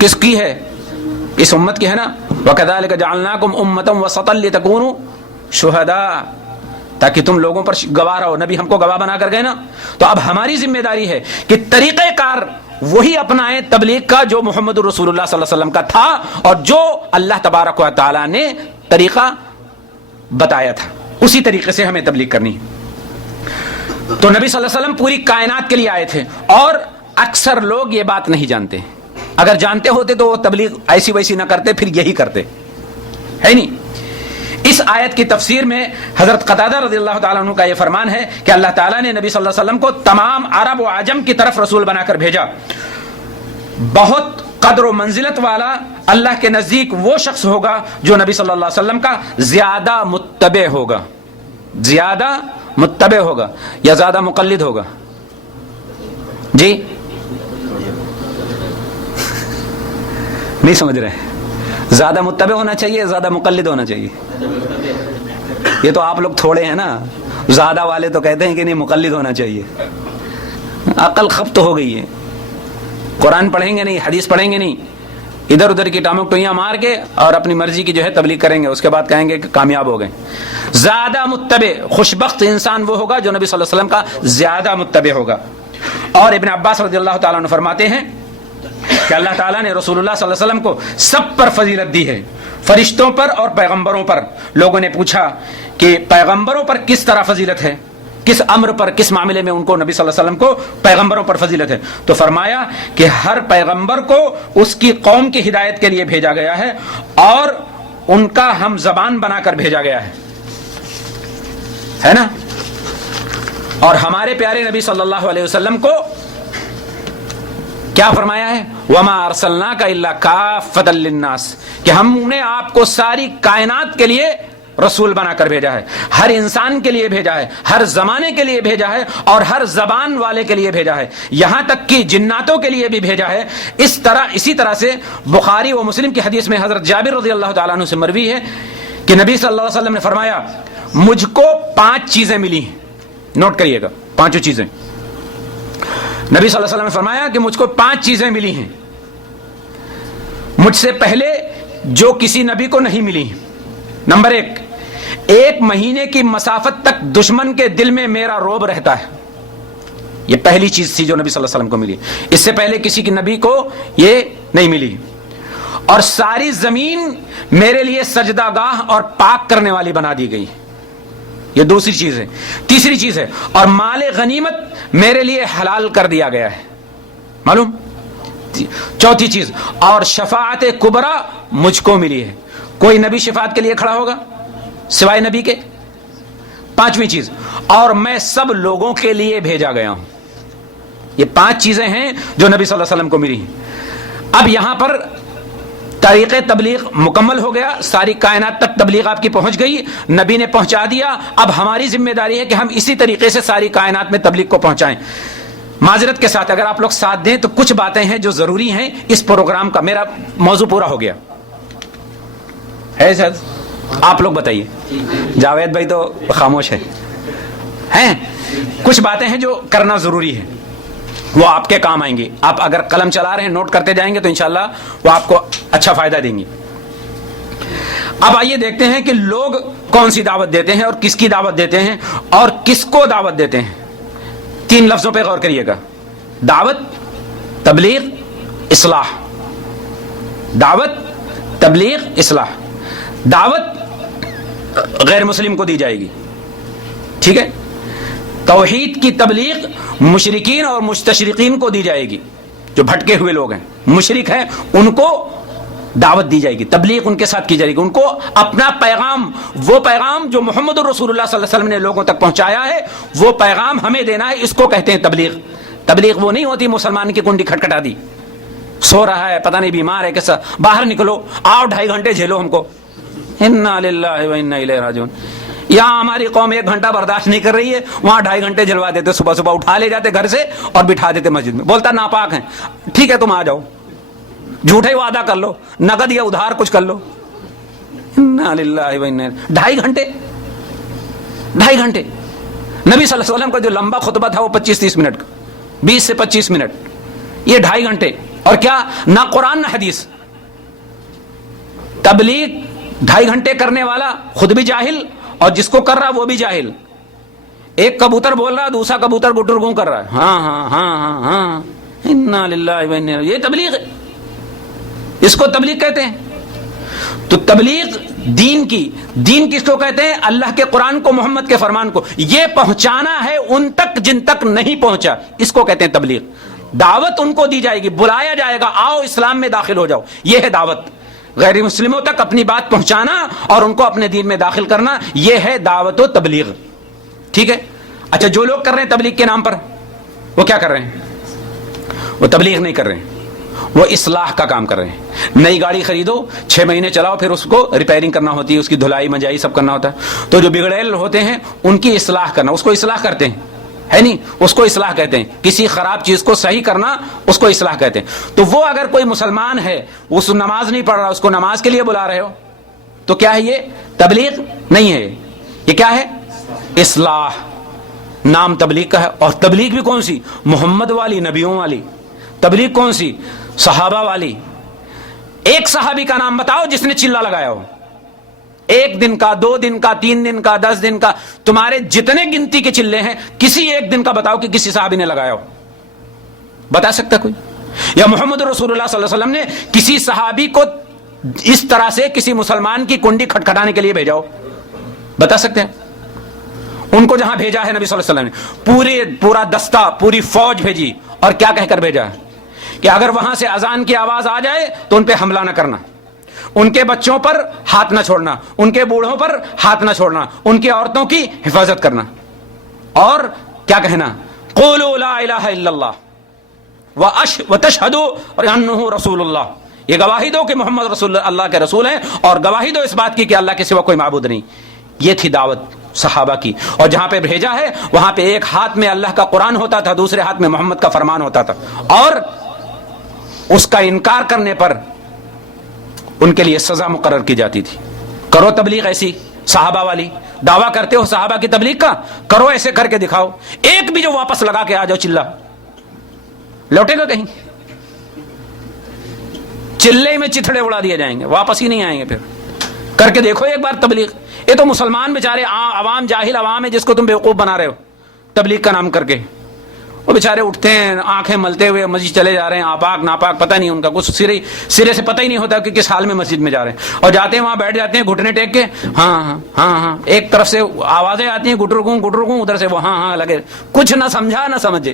کس کی ہے؟ اس امت کی ہے نا۔ وَكَذَلِكَ جَعَلْنَاكُمْ أُمَّةً وَسَطًا لِتَكُونُوا شُهَدَاءَ، تاکہ تم لوگوں پر گواہ رہو۔ نبی ہم کو گواہ بنا کر گئے نا، تو اب ہماری ذمہ داری ہے کہ طریقہ کار وہی اپنائیں تبلیغ کا جو محمد رسول اللہ صلی اللہ علیہ وسلم کا تھا اور جو اللہ تبارک و تعالی نے طریقہ بتایا تھا، اسی طریقے سے ہمیں تبلیغ کرنی ہے۔ تو نبی صلی اللہ علیہ وسلم پوری کائنات کے لیے آئے تھے، اور اکثر لوگ یہ بات نہیں جانتے۔ اگر جانتے ہوتے تو وہ تبلیغ ایسی ویسی نہ کرتے، پھر یہی کرتے، ہے نہیں۔ اس آیت کی تفسیر میں حضرت قتادہ رضی اللہ تعالیٰ عنہ کا یہ فرمان ہے کہ اللہ تعالیٰ نے نبی صلی اللہ علیہ وسلم کو تمام عرب و عجم کی طرف رسول بنا کر بھیجا۔ بہت قدر و منزلت والا اللہ کے نزدیک وہ شخص ہوگا جو نبی صلی اللہ علیہ وسلم کا زیادہ متبع ہوگا، زیادہ متبع ہوگا یا زیادہ مقلد ہوگا؟ جی نہیں سمجھ رہے؟ زیادہ متبع ہونا چاہیے، زیادہ مقلد ہونا چاہیے؟ یہ تو آپ لوگ تھوڑے ہیں نا، زیادہ والے تو کہتے ہیں کہ نہیں مقلد ہونا چاہیے۔ عقل خفت ہو گئی ہے، قرآن پڑھیں گے نہیں، حدیث پڑھیں گے نہیں، ادھر ادھر کی ٹامک ٹوئیاں مار کے اور اپنی مرضی کی جو ہے تبلیغ کریں گے، اس کے بعد کہیں گے کہ کامیاب ہو گئے۔ زیادہ متبع، خوشبخت انسان وہ ہوگا جو نبی صلی اللہ علیہ وسلم کا زیادہ متبع ہوگا۔ اور ابن عباس رضی اللہ تعالیٰ عنہ فرماتے ہیں کہ اللہ تعالیٰ نے رسول اللہ صلی اللہ علیہ وسلم کو سب پر فضیلت دی ہے، فرشتوں پر اور پیغمبروں پر۔ لوگوں نے پوچھا کہ پیغمبروں پر کس طرح فضیلت ہے، کس امر پر، کس معاملے میں ان کو نبی صلی اللہ علیہ وسلم کو پیغمبروں پر فضیلت ہے؟ تو فرمایا کہ ہر پیغمبر کو اس کی قوم کی ہدایت کے لیے بھیجا گیا ہے اور ان کا ہم زبان بنا کر بھیجا گیا ہے نا۔ اور ہمارے پیارے نبی صلی اللہ علیہ وسلم کو کیا فرمایا ہے؟ وَمَا أَرْسَلْنَاكَ إِلَّا كَافَّةً لِلنَّاسِ، کہ ہم نے آپ کو ساری کائنات کے لیے رسول بنا کر بھیجا ہے، ہر انسان کے لیے بھیجا ہے، ہر زمانے کے لیے بھیجا ہے اور ہر زبان والے کے لیے بھیجا ہے، یہاں تک کہ جناتوں کے لیے بھی بھیجا ہے۔ اسی طرح سے بخاری و مسلم کی حدیث میں حضرت جابر رضی اللہ تعالیٰ عنہ سے مروی ہے کہ نبی صلی اللہ علیہ وسلم نے فرمایا مجھ کو 5 چیزیں ملی ہیں، نوٹ کریے گا 5 چیزیں۔ نبی صلی اللہ علیہ وسلم نے فرمایا کہ مجھ کو 5 چیزیں ملی ہیں مجھ سے پہلے جو کسی نبی کو نہیں ملی۔ نمبر 1، 1 مہینے کی مسافت تک دشمن کے دل میں میرا رعب رہتا ہے۔ یہ پہلی چیز تھی جو نبی صلی اللہ علیہ وسلم کو ملی، اس سے پہلے کسی کی نبی کو یہ نہیں ملی۔ اور ساری زمین میرے لیے سجدہ گاہ اور پاک کرنے والی بنا دی گئی، یہ دوسری چیز ہے۔ تیسری چیز ہے اور مال غنیمت میرے لیے حلال کر دیا گیا ہے، معلوم؟ چوتھی چیز اور شفاعت کبریٰ مجھ کو ملی ہے۔ کوئی نبی شفاعت کے لیے کھڑا ہوگا سوائے نبی کے؟ 5ویں چیز اور میں سب لوگوں کے لیے بھیجا گیا ہوں۔ یہ 5 چیزیں ہیں جو نبی صلی اللہ علیہ وسلم کو ملی ہیں۔ اب یہاں پر طریقے تبلیغ مکمل ہو گیا، ساری کائنات تک تبلیغ آپ کی پہنچ گئی، نبی نے پہنچا دیا۔ اب ہماری ذمہ داری ہے کہ ہم اسی طریقے سے ساری کائنات میں تبلیغ کو پہنچائیں۔ معذرت کے ساتھ اگر آپ لوگ ساتھ دیں تو کچھ باتیں ہیں جو ضروری ہیں اس پروگرام کا۔ میرا موضوع پورا ہو گیا ہے سر؟ آپ لوگ بتائیے۔ جاوید بھائی تو خاموش ہے۔ ہیں کچھ باتیں ہیں جو کرنا ضروری ہے، وہ آپ کے کام آئیں گی۔ آپ اگر قلم چلا رہے ہیں نوٹ کرتے جائیں گے تو انشاءاللہ وہ آپ کو اچھا فائدہ دیں گی۔ اب آئیے دیکھتے ہیں کہ لوگ کون سی دعوت دیتے ہیں اور کس کی دعوت دیتے ہیں اور کس کو دعوت دیتے ہیں. 3 لفظوں پہ غور کریے گا: دعوت، تبلیغ، اصلاح. دعوت، تبلیغ، اصلاح. دعوت غیر مسلم کو دی جائے گی، ٹھیک ہے. توحید کی تبلیغ مشرکین اور مستشرقین کو دی جائے گی، جو بھٹکے ہوئے لوگ ہیں، مشرک ہیں، ان کو دعوت دی جائے گی، تبلیغ ان کے ساتھ کی جائے گی. ان کو اپنا پیغام، وہ پیغام جو محمد رسول اللہ صلی اللہ علیہ وسلم نے لوگوں تک پہنچایا ہے، وہ پیغام ہمیں دینا ہے. اس کو کہتے ہیں تبلیغ. تبلیغ وہ نہیں ہوتی مسلمان کی کنڈی کھٹکھٹا دی، سو رہا ہے، پتہ نہیں بیمار ہے کیسا، باہر نکلو، آؤ 2.5 گھنٹے جھیلو ہم کو. انا للہ و انا الیہ راجعون. یہاں ہماری قوم 1 گھنٹہ برداشت نہیں کر رہی ہے، وہاں 2.5 گھنٹے جلوا دیتے. صبح صبح اٹھا لے جاتے گھر سے اور بٹھا دیتے مسجد میں. بولتا ناپاک ہیں، ٹھیک ہے تم آ جاؤ، جھوٹے وعدہ کر لو، نقد یا ادھار کچھ کر لو. انا للہ و انا. 2.5 گھنٹے، 2.5 گھنٹے. نبی صلی اللہ علیہ وسلم کا جو لمبا خطبہ تھا وہ 25-30 منٹ کا، 20 سے 25 منٹ. یہ 2.5 گھنٹے. اور کیا، نہ قرآن نہ حدیث. تبلیغ 2.5 گھنٹے کرنے والا خود بھی جاہل اور جس کو کر رہا وہ بھی جاہل. ایک کبوتر بول رہا، دوسرا کبوتر گٹر گوں کر رہا ہے. ہاں ہاں ہاں ہاں ہاں. انا للہ و انا. یہ تبلیغ ہے، اس کو تبلیغ کہتے ہیں. تو تبلیغ دین کی، دین کس کو کہتے ہیں؟ اللہ کے قرآن کو، محمد کے فرمان کو یہ پہنچانا ہے ان تک جن تک نہیں پہنچا، اس کو کہتے ہیں تبلیغ. دعوت ان کو دی جائے گی، بلایا جائے گا، آؤ اسلام میں داخل ہو جاؤ. یہ ہے دعوت. غیر مسلموں تک اپنی بات پہنچانا اور ان کو اپنے دین میں داخل کرنا، یہ ہے دعوت و تبلیغ. ٹھیک ہے. اچھا، جو لوگ کر رہے ہیں تبلیغ کے نام پر، وہ کیا کر رہے ہیں؟ وہ تبلیغ نہیں کر رہے ہیں، وہ اصلاح کا کام کر رہے ہیں. نئی گاڑی خریدو، 6 مہینے چلاؤ، پھر اس کو ریپیئرنگ کرنا ہوتی ہے، اس کی دھلائی منجائی سب کرنا ہوتا ہے. تو جو بگڑیل ہوتے ہیں ان کی اصلاح کرنا، اس کو اصلاح کرتے ہیں، ہے نہیں؟ اس کو اصلاح کہتے ہیں. کسی خراب چیز کو صحیح کرنا، اس کو اصلاح کہتے ہیں. تو وہ اگر کوئی مسلمان ہے، اس نماز نہیں پڑھ رہا، اس کو نماز کے لیے بلا رہے ہو، تو کیا ہے یہ؟ تبلیغ نہیں ہے. یہ کیا ہے؟ اصلاح. نام تبلیغ کا ہے. اور تبلیغ بھی کون سی؟ محمد والی، نبیوں والی. تبلیغ کون سی؟ صحابہ والی. ایک صحابی کا نام بتاؤ جس نے چلہ لگایا ہو. 1 دن کا، 2 دن کا، 3 دن کا، 10 دن کا، تمہارے جتنے گنتی کے چلے ہیں، کسی ایک دن کا بتاؤ کہ کسی صحابی نے لگایا ہو. بتا سکتا کوئی؟ یا محمد رسول اللہ صلی اللہ علیہ وسلم نے کسی صحابی کو اس طرح سے کسی مسلمان کی کنڈی کھٹکھٹانے کے لیے بھیجا ہو؟ بتا سکتے ہیں؟ ان کو جہاں بھیجا ہے نبی صلی اللہ علیہ وسلم نے، پورا دستہ، پوری فوج بھیجی، اور کیا کہہ کر بھیجا ہے کہ اگر وہاں سے اذان کی آواز آ جائے تو ان پہ حملہ نہ کرنا، ان کے بچوں پر ہاتھ نہ چھوڑنا، ان کے بوڑھوں پر ہاتھ نہ چھوڑنا، ان کی عورتوں کی حفاظت کرنا. اور کیا کہنا؟ قولوا لا الہ الا اللہ وتشہدوا انہ رسول اللہ. یہ گواہی دو کہ محمد رسول اللہ کے رسول ہیں، اور گواہی دو اس بات کی کہ اللہ کے سوا کوئی معبود نہیں. یہ تھی دعوت صحابہ کی. اور جہاں پہ بھیجا ہے وہاں پہ ایک ہاتھ میں اللہ کا قرآن ہوتا تھا، دوسرے ہاتھ میں محمد کا فرمان ہوتا تھا، اور اس کا انکار کرنے پر ان کے لیے سزا مقرر کی جاتی تھی. کرو تبلیغ ایسی صحابہ والی. دعویٰ کرتے ہو صحابہ کی تبلیغ کا، کرو، ایسے کر کے دکھاؤ. ایک بھی جو واپس لگا کے آ جاؤ چلہ، لوٹے گا کہیں؟ چلے میں چتھڑے اڑا دیے جائیں گے، واپس ہی نہیں آئیں گے. پھر کر کے دیکھو ایک بار تبلیغ. یہ تو مسلمان بیچارے عوام، جاہل عوام ہے جس کو تم بیوقوف بنا رہے ہو تبلیغ کا نام کر کے. وہ بیچارے اٹھتے ہیں آنکھیں ملتے ہوئے مسجد چلے جا رہے ہیں، آپاک ناپاک پتہ نہیں، ان کا کچھ سرے سے پتہ ہی نہیں ہوتا کہ کس حال میں مسجد میں جا رہے ہیں. اور جاتے ہیں وہاں بیٹھ جاتے ہیں گھٹنے ٹیک کے، ہاں ہاں ہاں ہاں. ایک طرف سے آوازیں آتی ہیں گٹر گوں، ادھر سے وہ ہاں ہاں لگے. کچھ نہ سمجھا نہ سمجھے،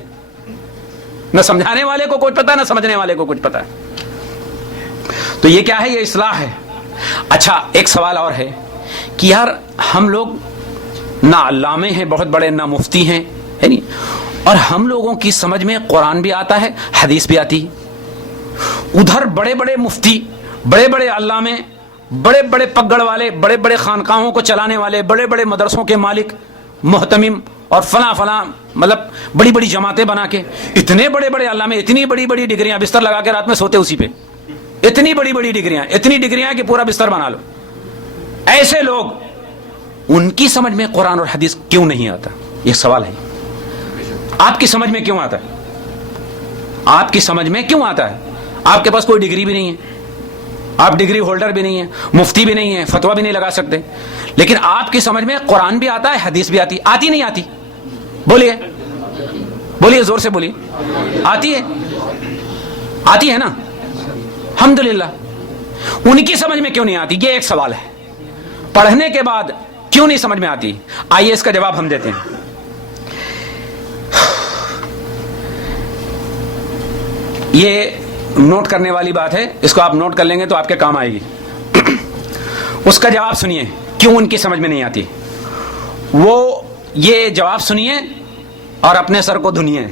نہ سمجھانے والے کو کچھ پتا، نہ سمجھنے والے کو کچھ پتا. تو یہ کیا ہے؟ یہ اصلاح ہے. اچھا، ایک سوال اور ہے کہ یار ہم لوگ نہ علامے ہیں بہت بڑے، نہ مفتی ہیں، ہے نہیں، اور ہم لوگوں کی سمجھ میں قرآن بھی آتا ہے، حدیث بھی آتی ہے. ادھر بڑے بڑے مفتی، بڑے بڑے علامے، بڑے بڑے پگڑ والے، بڑے بڑے خانقاہوں کو چلانے والے، بڑے بڑے مدرسوں کے مالک، محتمم، اور فلاں فلاں، مطلب بڑی بڑی جماعتیں بنا کے، اتنے بڑے بڑے علامے، اتنی بڑی بڑی ڈگریاں، بستر لگا کے رات میں سوتے اسی پہ، اتنی بڑی بڑی ڈگریاں، اتنی ڈگریاں کہ پورا بستر بنا لو. ایسے لوگ، ان کی سمجھ میں قرآن اور حدیث کیوں نہیں آتا؟ یہ سوال ہے. آپ کی سمجھ میں کیوں آتا ہے؟ آپ کی سمجھ میں کیوں آتا ہے؟ آپ کے پاس کوئی ڈگری بھی نہیں ہے، آپ ڈگری ہولڈر بھی نہیں ہیں، مفتی بھی نہیں ہیں، فتویٰ بھی نہیں لگا سکتے، لیکن آپ کی سمجھ میں قرآن بھی آتا ہے، حدیث بھی آتی نہیں آتی؟ بولیے بولیے، زور سے بولیے، آتی ہے نا؟ الحمدللہ۔ ان کی سمجھ میں کیوں نہیں آتی؟ یہ ایک سوال ہے، پڑھنے کے بعد کیوں نہیں سمجھ میں آتی؟ آئیے اس کا جواب ہم دیتے ہیں۔ یہ نوٹ کرنے والی بات ہے، اس کو آپ نوٹ کر لیں گے تو آپ کے کام آئے گی۔ اس کا جواب سنیے کیوں ان کی سمجھ میں نہیں آتی۔ وہ یہ جواب سنیے اور اپنے سر کو دھنیے۔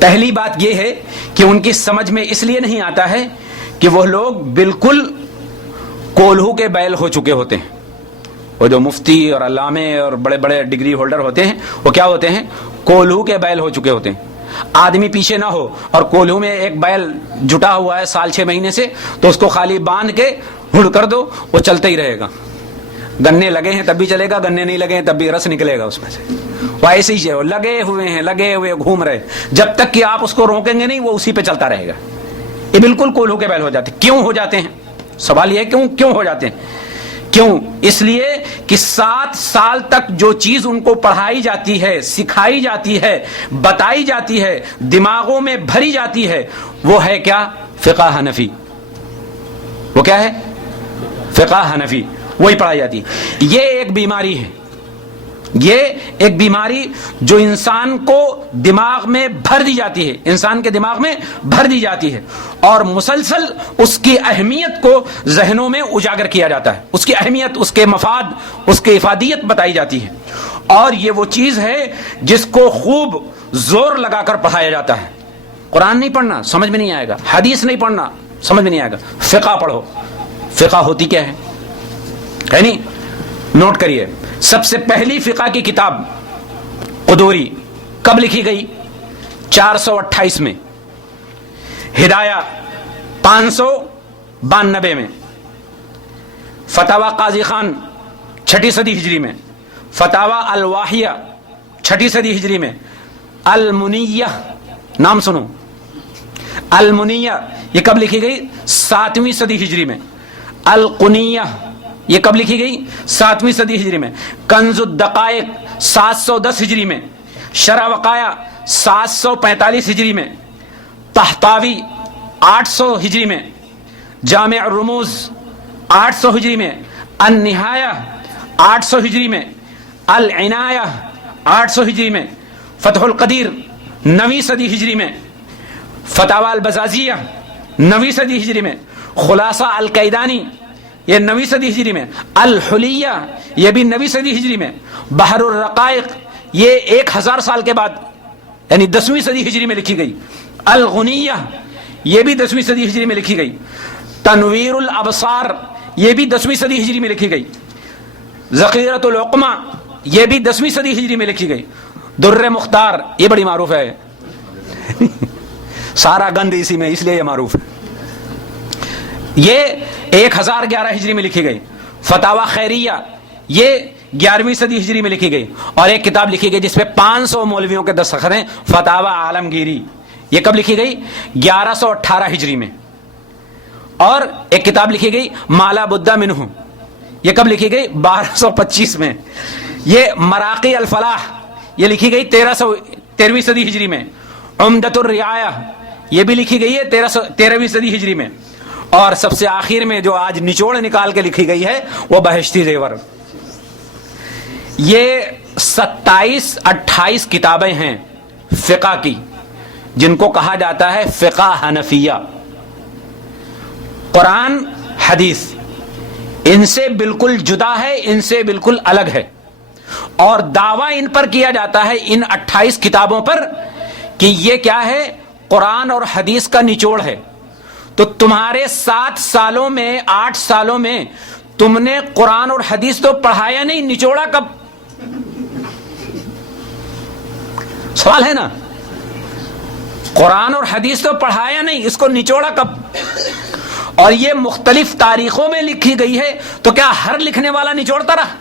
پہلی بات یہ ہے کہ ان کی سمجھ میں اس لیے نہیں آتا ہے کہ وہ لوگ بالکل کولہو کے بیل ہو چکے ہوتے ہیں۔ وہ جو مفتی اور علامے اور بڑے بڑے ڈگری ہولڈر ہوتے ہیں، وہ کیا ہوتے ہیں؟ کولہو کے بیل ہو چکے ہوتے ہیں۔ آدمی پیچھے نہ ہو اور کولہو میں ایک بیل جٹا ہوا ہے سال 6 مہینے سے، تو اس کو خالی باندھ کے ہڑ کر دو، وہ چلتا ہی رہے گا۔ گنے لگے ہیں تب بھی چلے گا، گنے نہیں لگے ہیں تب بھی رس نکلے گا اس میں سے۔ وہ ایسے ہی ہے، لگے ہوئے گھوم رہے، جب تک کہ آپ اس کو روکیں گے نہیں وہ اسی پہ چلتا رہے گا۔ یہ بالکل کولہو کے بیل ہو جاتے۔ کیوں ہو جاتے ہیں؟ سوال یہ ہے کیوں ہو جاتے ہیں؟ کیوں؟ اس لیے کہ 7 سال تک جو چیز ان کو پڑھائی جاتی ہے، سکھائی جاتی ہے، بتائی جاتی ہے، دماغوں میں بھری جاتی ہے، وہ ہے کیا؟ فقہ حنفی۔ وہ کیا ہے؟ فقہ حنفی، وہی پڑھائی جاتی ہے۔ یہ ایک بیماری ہے، یہ ایک بیماری جو انسان کو دماغ میں بھر دی جاتی ہے، انسان کے دماغ میں بھر دی جاتی ہے، اور مسلسل اس کی اہمیت کو ذہنوں میں اجاگر کیا جاتا ہے، اس کی اہمیت، اس کے مفاد، اس کی افادیت بتائی جاتی ہے۔ اور یہ وہ چیز ہے جس کو خوب زور لگا کر پڑھایا جاتا ہے۔ قرآن نہیں پڑھنا سمجھ میں نہیں آئے گا، حدیث نہیں پڑھنا سمجھ میں نہیں آئے گا، فقہ پڑھو۔ فقہ ہوتی کیا ہے نہیں؟ نوٹ کریے، سب سے پہلی فقہ کی کتاب قدوری کب لکھی گئی؟ 428 میں، ہدایہ 592 میں، فتاوی قاضی خان 6 صدی ہجری میں، فتاوی الواحیہ 6 صدی ہجری میں، المنیہ، نام سنو، المنیہ یہ کب لکھی گئی؟ 7ویں صدی ہجری میں۔ القنیہ یہ کب لکھی گئی؟ 7ویں صدی ہجری میں۔ کنز الدقائق 710 ہجری میں۔ شرح وقایہ 745 ہجری میں۔ طحطاوی 800 ہجری میں۔ جامع الرموز 800 ہجری میں۔ النہایہ 800 ہجری میں۔ العنایہ 800 ہجری میں۔ فتح القدیر 9ویں صدی ہجری میں۔ فتاوی البزازیہ 9ویں صدی ہجری میں۔ خلاصہ القیدانی یہ 9ویں صدی ہجری میں۔ الحلیہ یہ بھی 9ویں صدی ہجری میں۔ بحر الرقائق یہ 1000 سال کے بعد یعنی 10ویں صدی ہجری میں لکھی گئی۔ الغنیہ یہ بھی 10ویں صدی ہجری میں لکھی گئی۔ تنویر الابصار یہ بھی 10ویں صدی ہجری میں لکھی گئی۔ ذخیرۃ العقمہ یہ بھی 10ویں صدی ہجری میں لکھی گئی۔ در مختار یہ بڑی معروف ہے، سارا گند اسی میں، اس لیے یہ معروف ہے۔ یہ 1011 ہجری میں لکھی گئی۔ فتاوی خیریہ یہ 11ویں صدی ہجری میں لکھی گئی، اور ایک کتاب لکھی گئی جس پہ 500 مولویوں کے دستخط ہیں، فتاوی عالمگیری، یہ کب لکھی گئی؟ 1118 ہجری میں۔ اور ایک کتاب لکھی گئی مالا بدہ منہ، یہ کب لکھی گئی؟ 1225 میں۔ یہ مراقی الفلاح یہ لکھی گئی 13ویں صدی ہجری میں۔ عمدۃ الرعایہ یہ بھی لکھی گئی ہے 13ویں صدی ہجری میں۔ اور سب سے آخر میں جو آج نچوڑ نکال کے لکھی گئی ہے وہ بہشتی زیور۔ یہ 27-28 کتابیں ہیں فقہ کی، جن کو کہا جاتا ہے فقہ حنفیہ۔ قرآن حدیث ان سے بالکل جدا ہے، ان سے بالکل الگ ہے، اور دعویٰ ان پر کیا جاتا ہے، ان 28 کتابوں پر، کہ یہ کیا ہے؟ قرآن اور حدیث کا نچوڑ ہے۔ تو تمہارے 7 سالوں میں 8 سالوں میں تم نے قرآن اور حدیث تو پڑھایا نہیں، نچوڑا کب؟ سوال ہے نا، قرآن اور حدیث تو پڑھایا نہیں، اس کو نچوڑا کب؟ اور یہ مختلف تاریخوں میں لکھی گئی ہے، تو کیا ہر لکھنے والا نچوڑتا رہا؟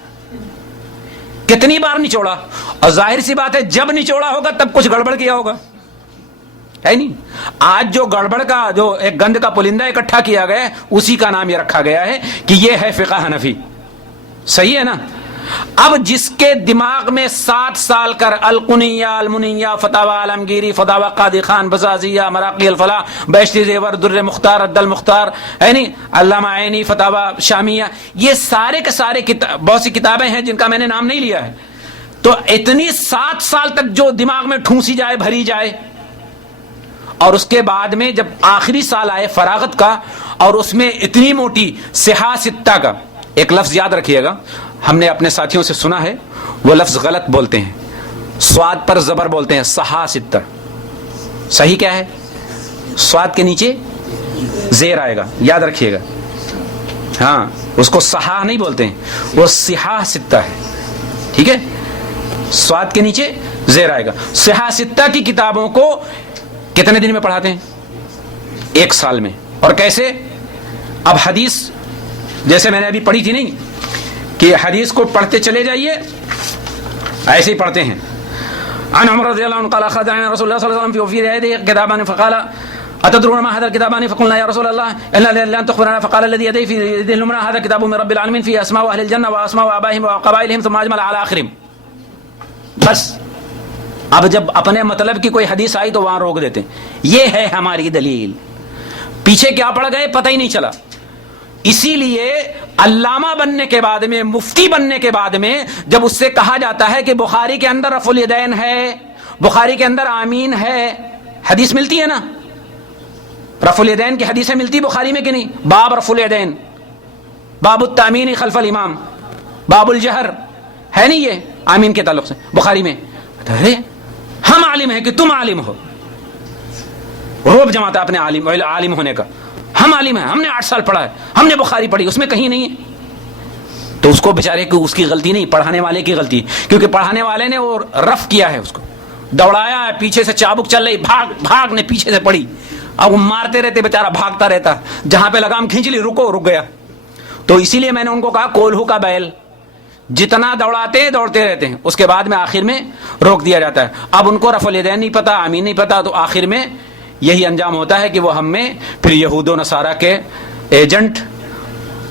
کتنی بار نچوڑا؟ اور ظاہر سی بات ہے جب نچوڑا ہوگا تب کچھ گڑبڑ کیا ہوگا، ہے نہیں. آج جو گڑبڑ کا جو ایک گند کا پلندہ اکٹھا کیا گیا ہے اسی کا نام یہ رکھا گیا ہے کہ یہ ہے فقہ حنفی. صحیح ہے نا. اب جس کے دماغ میں 60 سال کر القنیہ، المنیہ، فتاوی عالمگیری، فتاوی قادی خان، بزازیہ، مراقی الفلاح، بیشتی زیور، در مختار، عد المختار، ہے نہیں، علامہ عینی، فتاوی شامیہ، یہ سارے کے سارے بہت سی کتابیں ہیں جن کا میں نے نام نہیں لیا ہے. تو اتنی 60 سال تک جو دماغ میں ٹھونسی جائے، بھری جائے، اور اس کے بعد میں جب آخری سال آئے فراغت کا اور اس میں اتنی موٹی صحاح ستہ کا ایک لفظ یاد رکھیے گا، ہم نے اپنے ساتھیوں سے سنا ہے وہ لفظ غلط بولتے ہیں، سواد پر زبر بولتے ہیں، صحاح ستہ. صحیح کیا ہے؟ سواد کے نیچے زیر آئے گا، یاد رکھیے گا. ہاں، اس کو صحاح نہیں بولتے ہیں، وہ صحاح ستہ ہے. ٹھیک ہے، سواد کے نیچے زیر آئے گا. صحاح ستہ کی کتابوں کو کتنے دن میں پڑھاتے ہیں؟ 1 سال میں. اور کیسے؟ اب حدیث جیسے میں نے ابھی پڑھی تھی نہیں کہ حدیث کو پڑھتے چلے جائیے، ایسے ہی پڑھتے ہیں. عن عمر رضی اللہ عنہ قال اخذ عن رسول اللہ صلی اللہ علیہ وسلم في يده كتابان فقال اتدرون ما هذا الكتابان فقلنا يا رسول الله الا ان تخبرنا فقال الذي يدي في يد اليمنى هذا كتاب من رب العالمين فيه اسماء اهل الجنه واسماء ابائهم وقبائلهم ثم اجمل على اخرهم. بس اب جب اپنے مطلب کی کوئی حدیث آئی تو وہاں روک دیتے ہیں. یہ ہے ہماری دلیل. پیچھے کیا پڑ گئے پتہ ہی نہیں چلا. اسی لیے علامہ بننے کے بعد میں، مفتی بننے کے بعد میں، جب اس سے کہا جاتا ہے کہ بخاری کے اندر رفع الیدین ہے، بخاری کے اندر آمین ہے، حدیث ملتی ہے نا، رفع الیدین کی حدیثیں ملتی بخاری میں کہ نہیں؟ باب رفع الیدین، باب التامین خلف الامام، باب الجہر، ہے نہیں یہ آمین کے تعلق سے بخاری میں؟ ارے ہم عالم ہیں کہ تم عالم ہو، روب جماتا اپنے عالم ہونے کا. ہم عالم ہیں، ہم نے 8 سال پڑھا ہے، ہم نے بخاری پڑھی، اس میں کہیں نہیں ہے. تو اس کو بیچارے کو اس کی غلطی نہیں، پڑھانے والے کی غلطی، کیونکہ پڑھانے والے نے وہ رف کیا ہے، اس کو دوڑایا ہے، پیچھے سے چابک چل رہی، بھاگ نے پیچھے سے پڑھی، اب وہ مارتے رہتے، بیچارہ بھاگتا رہتا، جہاں پہ لگام کھینچ لی رک گیا. تو اسی لیے میں نے ان کو کہا کولہو کا بیل، جتنا دوڑتے رہتے ہیں، اس کے بعد میں آخر میں روک دیا جاتا ہے. اب ان کو رفع الیدین نہیں پتا، آمین نہیں پتا، تو آخر میں یہی انجام ہوتا ہے کہ وہ ہم میں پھر یہود و نصارہ کے ایجنٹ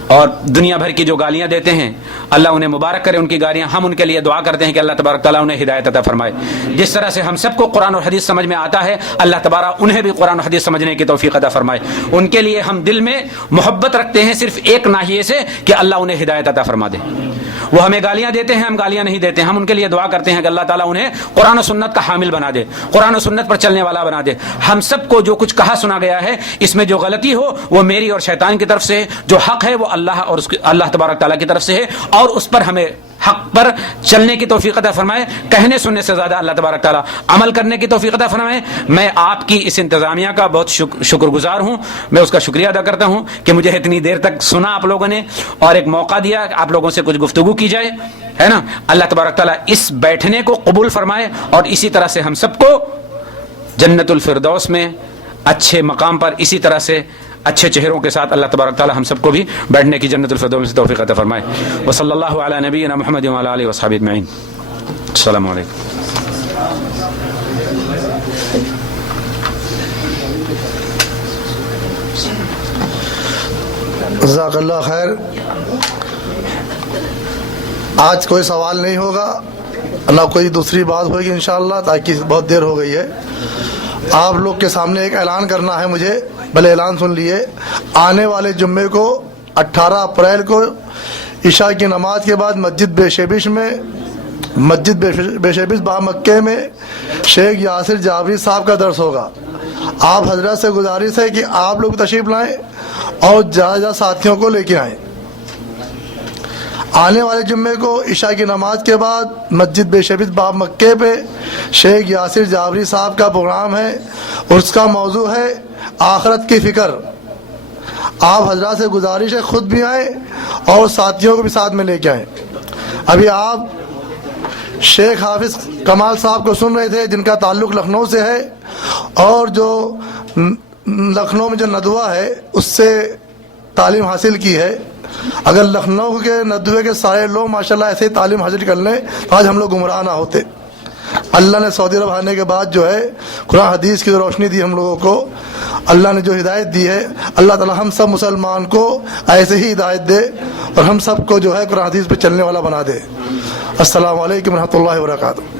اور دنیا بھر کی جو گالیاں دیتے ہیں، اللہ انہیں مبارک کرے ان کی گالیاں. ہم ان کے لیے دعا کرتے ہیں کہ اللہ تبارک تعالیٰ انہیں ہدایت عطا فرمائے. جس طرح سے ہم سب کو قرآن اور حدیث سمجھ میں آتا ہے، اللہ تبارک انہیں بھی قرآن اور حدیث سمجھنے کی توفیق عطا فرمائے. ان کے لیے ہم دل میں محبت رکھتے ہیں صرف ایک ناحیے سے کہ اللہ انہیں ہدایت عطا فرما دے. وہ ہمیں گالیاں دیتے ہیں، ہم گالیاں نہیں دیتے. ہم ان کے لیے دعا کرتے ہیں کہ اللہ تعالیٰ انہیں قرآن و سنت کا حامل بنا دے، قرآن و سنت پر چلنے والا بنا دے. ہم سب کو جو کچھ کہا سنا گیا ہے، اس میں جو غلطی ہو وہ میری اور شیطان کی طرف سے ہے، جو حق ہے وہ اللہ اور اللہ تبارک تعالیٰ کی طرف سے ہے، اور اس پر ہمیں حق پر چلنے کی توفیق عطا فرمائے. کہنے سننے سے زیادہ اللہ تبارک تعالیٰ عمل کرنے کی توفیق عطا فرمائے. میں آپ کی اس انتظامیہ کا بہت شکر گزار ہوں. میں اس کا شکریہ ادا کرتا ہوں کہ مجھے اتنی دیر تک سنا آپ لوگوں نے اور ایک موقع دیا آپ لوگوں سے کچھ گفتگو کی جائے، ہے نا. اللہ تبارک تعالیٰ اس بیٹھنے کو قبول فرمائے اور اسی طرح سے ہم سب کو جنت الفردوس میں اچھے مقام پر اسی طرح سے اچھے چہروں کے ساتھ اللہ تبارک تعالیٰ ہم سب کو بھی بیٹھنے کی جنت الفردوس میں سے توفیق عطا فرمائے. وصلی اللہ علی نبینا محمد وعلی آلہ وصحبہ اجمعین. السلام علیکم. جزاک اللہ خیر. آج کوئی سوال نہیں ہوگا، نہ کوئی دوسری بات ہوگی انشاءاللہ، تاکہ بہت دیر ہو گئی ہے. آپ لوگ کے سامنے ایک اعلان کرنا ہے مجھے، بھلے اعلان سن لیے. آنے والے جمعے کو 18 اپریل کو عشاء کی نماز کے بعد مسجد بے شیبش با مکے میں شیخ یاسر جابری صاحب کا درس ہوگا. آپ حضرت سے گزارش ہے کہ آپ لوگ تشریف لائیں اور زیادہ ساتھیوں کو لے کے آئیں. آنے والے جمعے کو عشاء کی نماز کے بعد مسجد بے شیبش باب مکے پہ شیخ یاسر جابری صاحب کا پروگرام ہے اور اس کا موضوع ہے آخرت کی فکر. آپ حضرات سے گزارش ہے خود بھی آئیں اور ساتھیوں کو بھی ساتھ میں لے کے آئیں. ابھی آپ شیخ حافظ کمال صاحب کو سن رہے تھے جن کا تعلق لکھنؤ سے ہے، اور جو لکھنؤ میں جو ندوہ ہے اس سے تعلیم حاصل کی ہے. اگر لکھنؤ کے ندوے کے سارے لوگ ماشاءاللہ ایسے ہی تعلیم حاصل کر لیں تو آج ہم لوگ گمراہ نہ ہوتے. اللہ نے سعودی عرب آنے کے بعد جو ہے قرآن حدیث کی جو روشنی دی ہم لوگوں کو، اللہ نے جو ہدایت دی ہے، اللہ تعالی ہم سب مسلمان کو ایسے ہی ہدایت دے اور ہم سب کو جو ہے قرآن حدیث پہ چلنے والا بنا دے۔ السلام علیکم ورحمۃ اللہ وبرکاتہ۔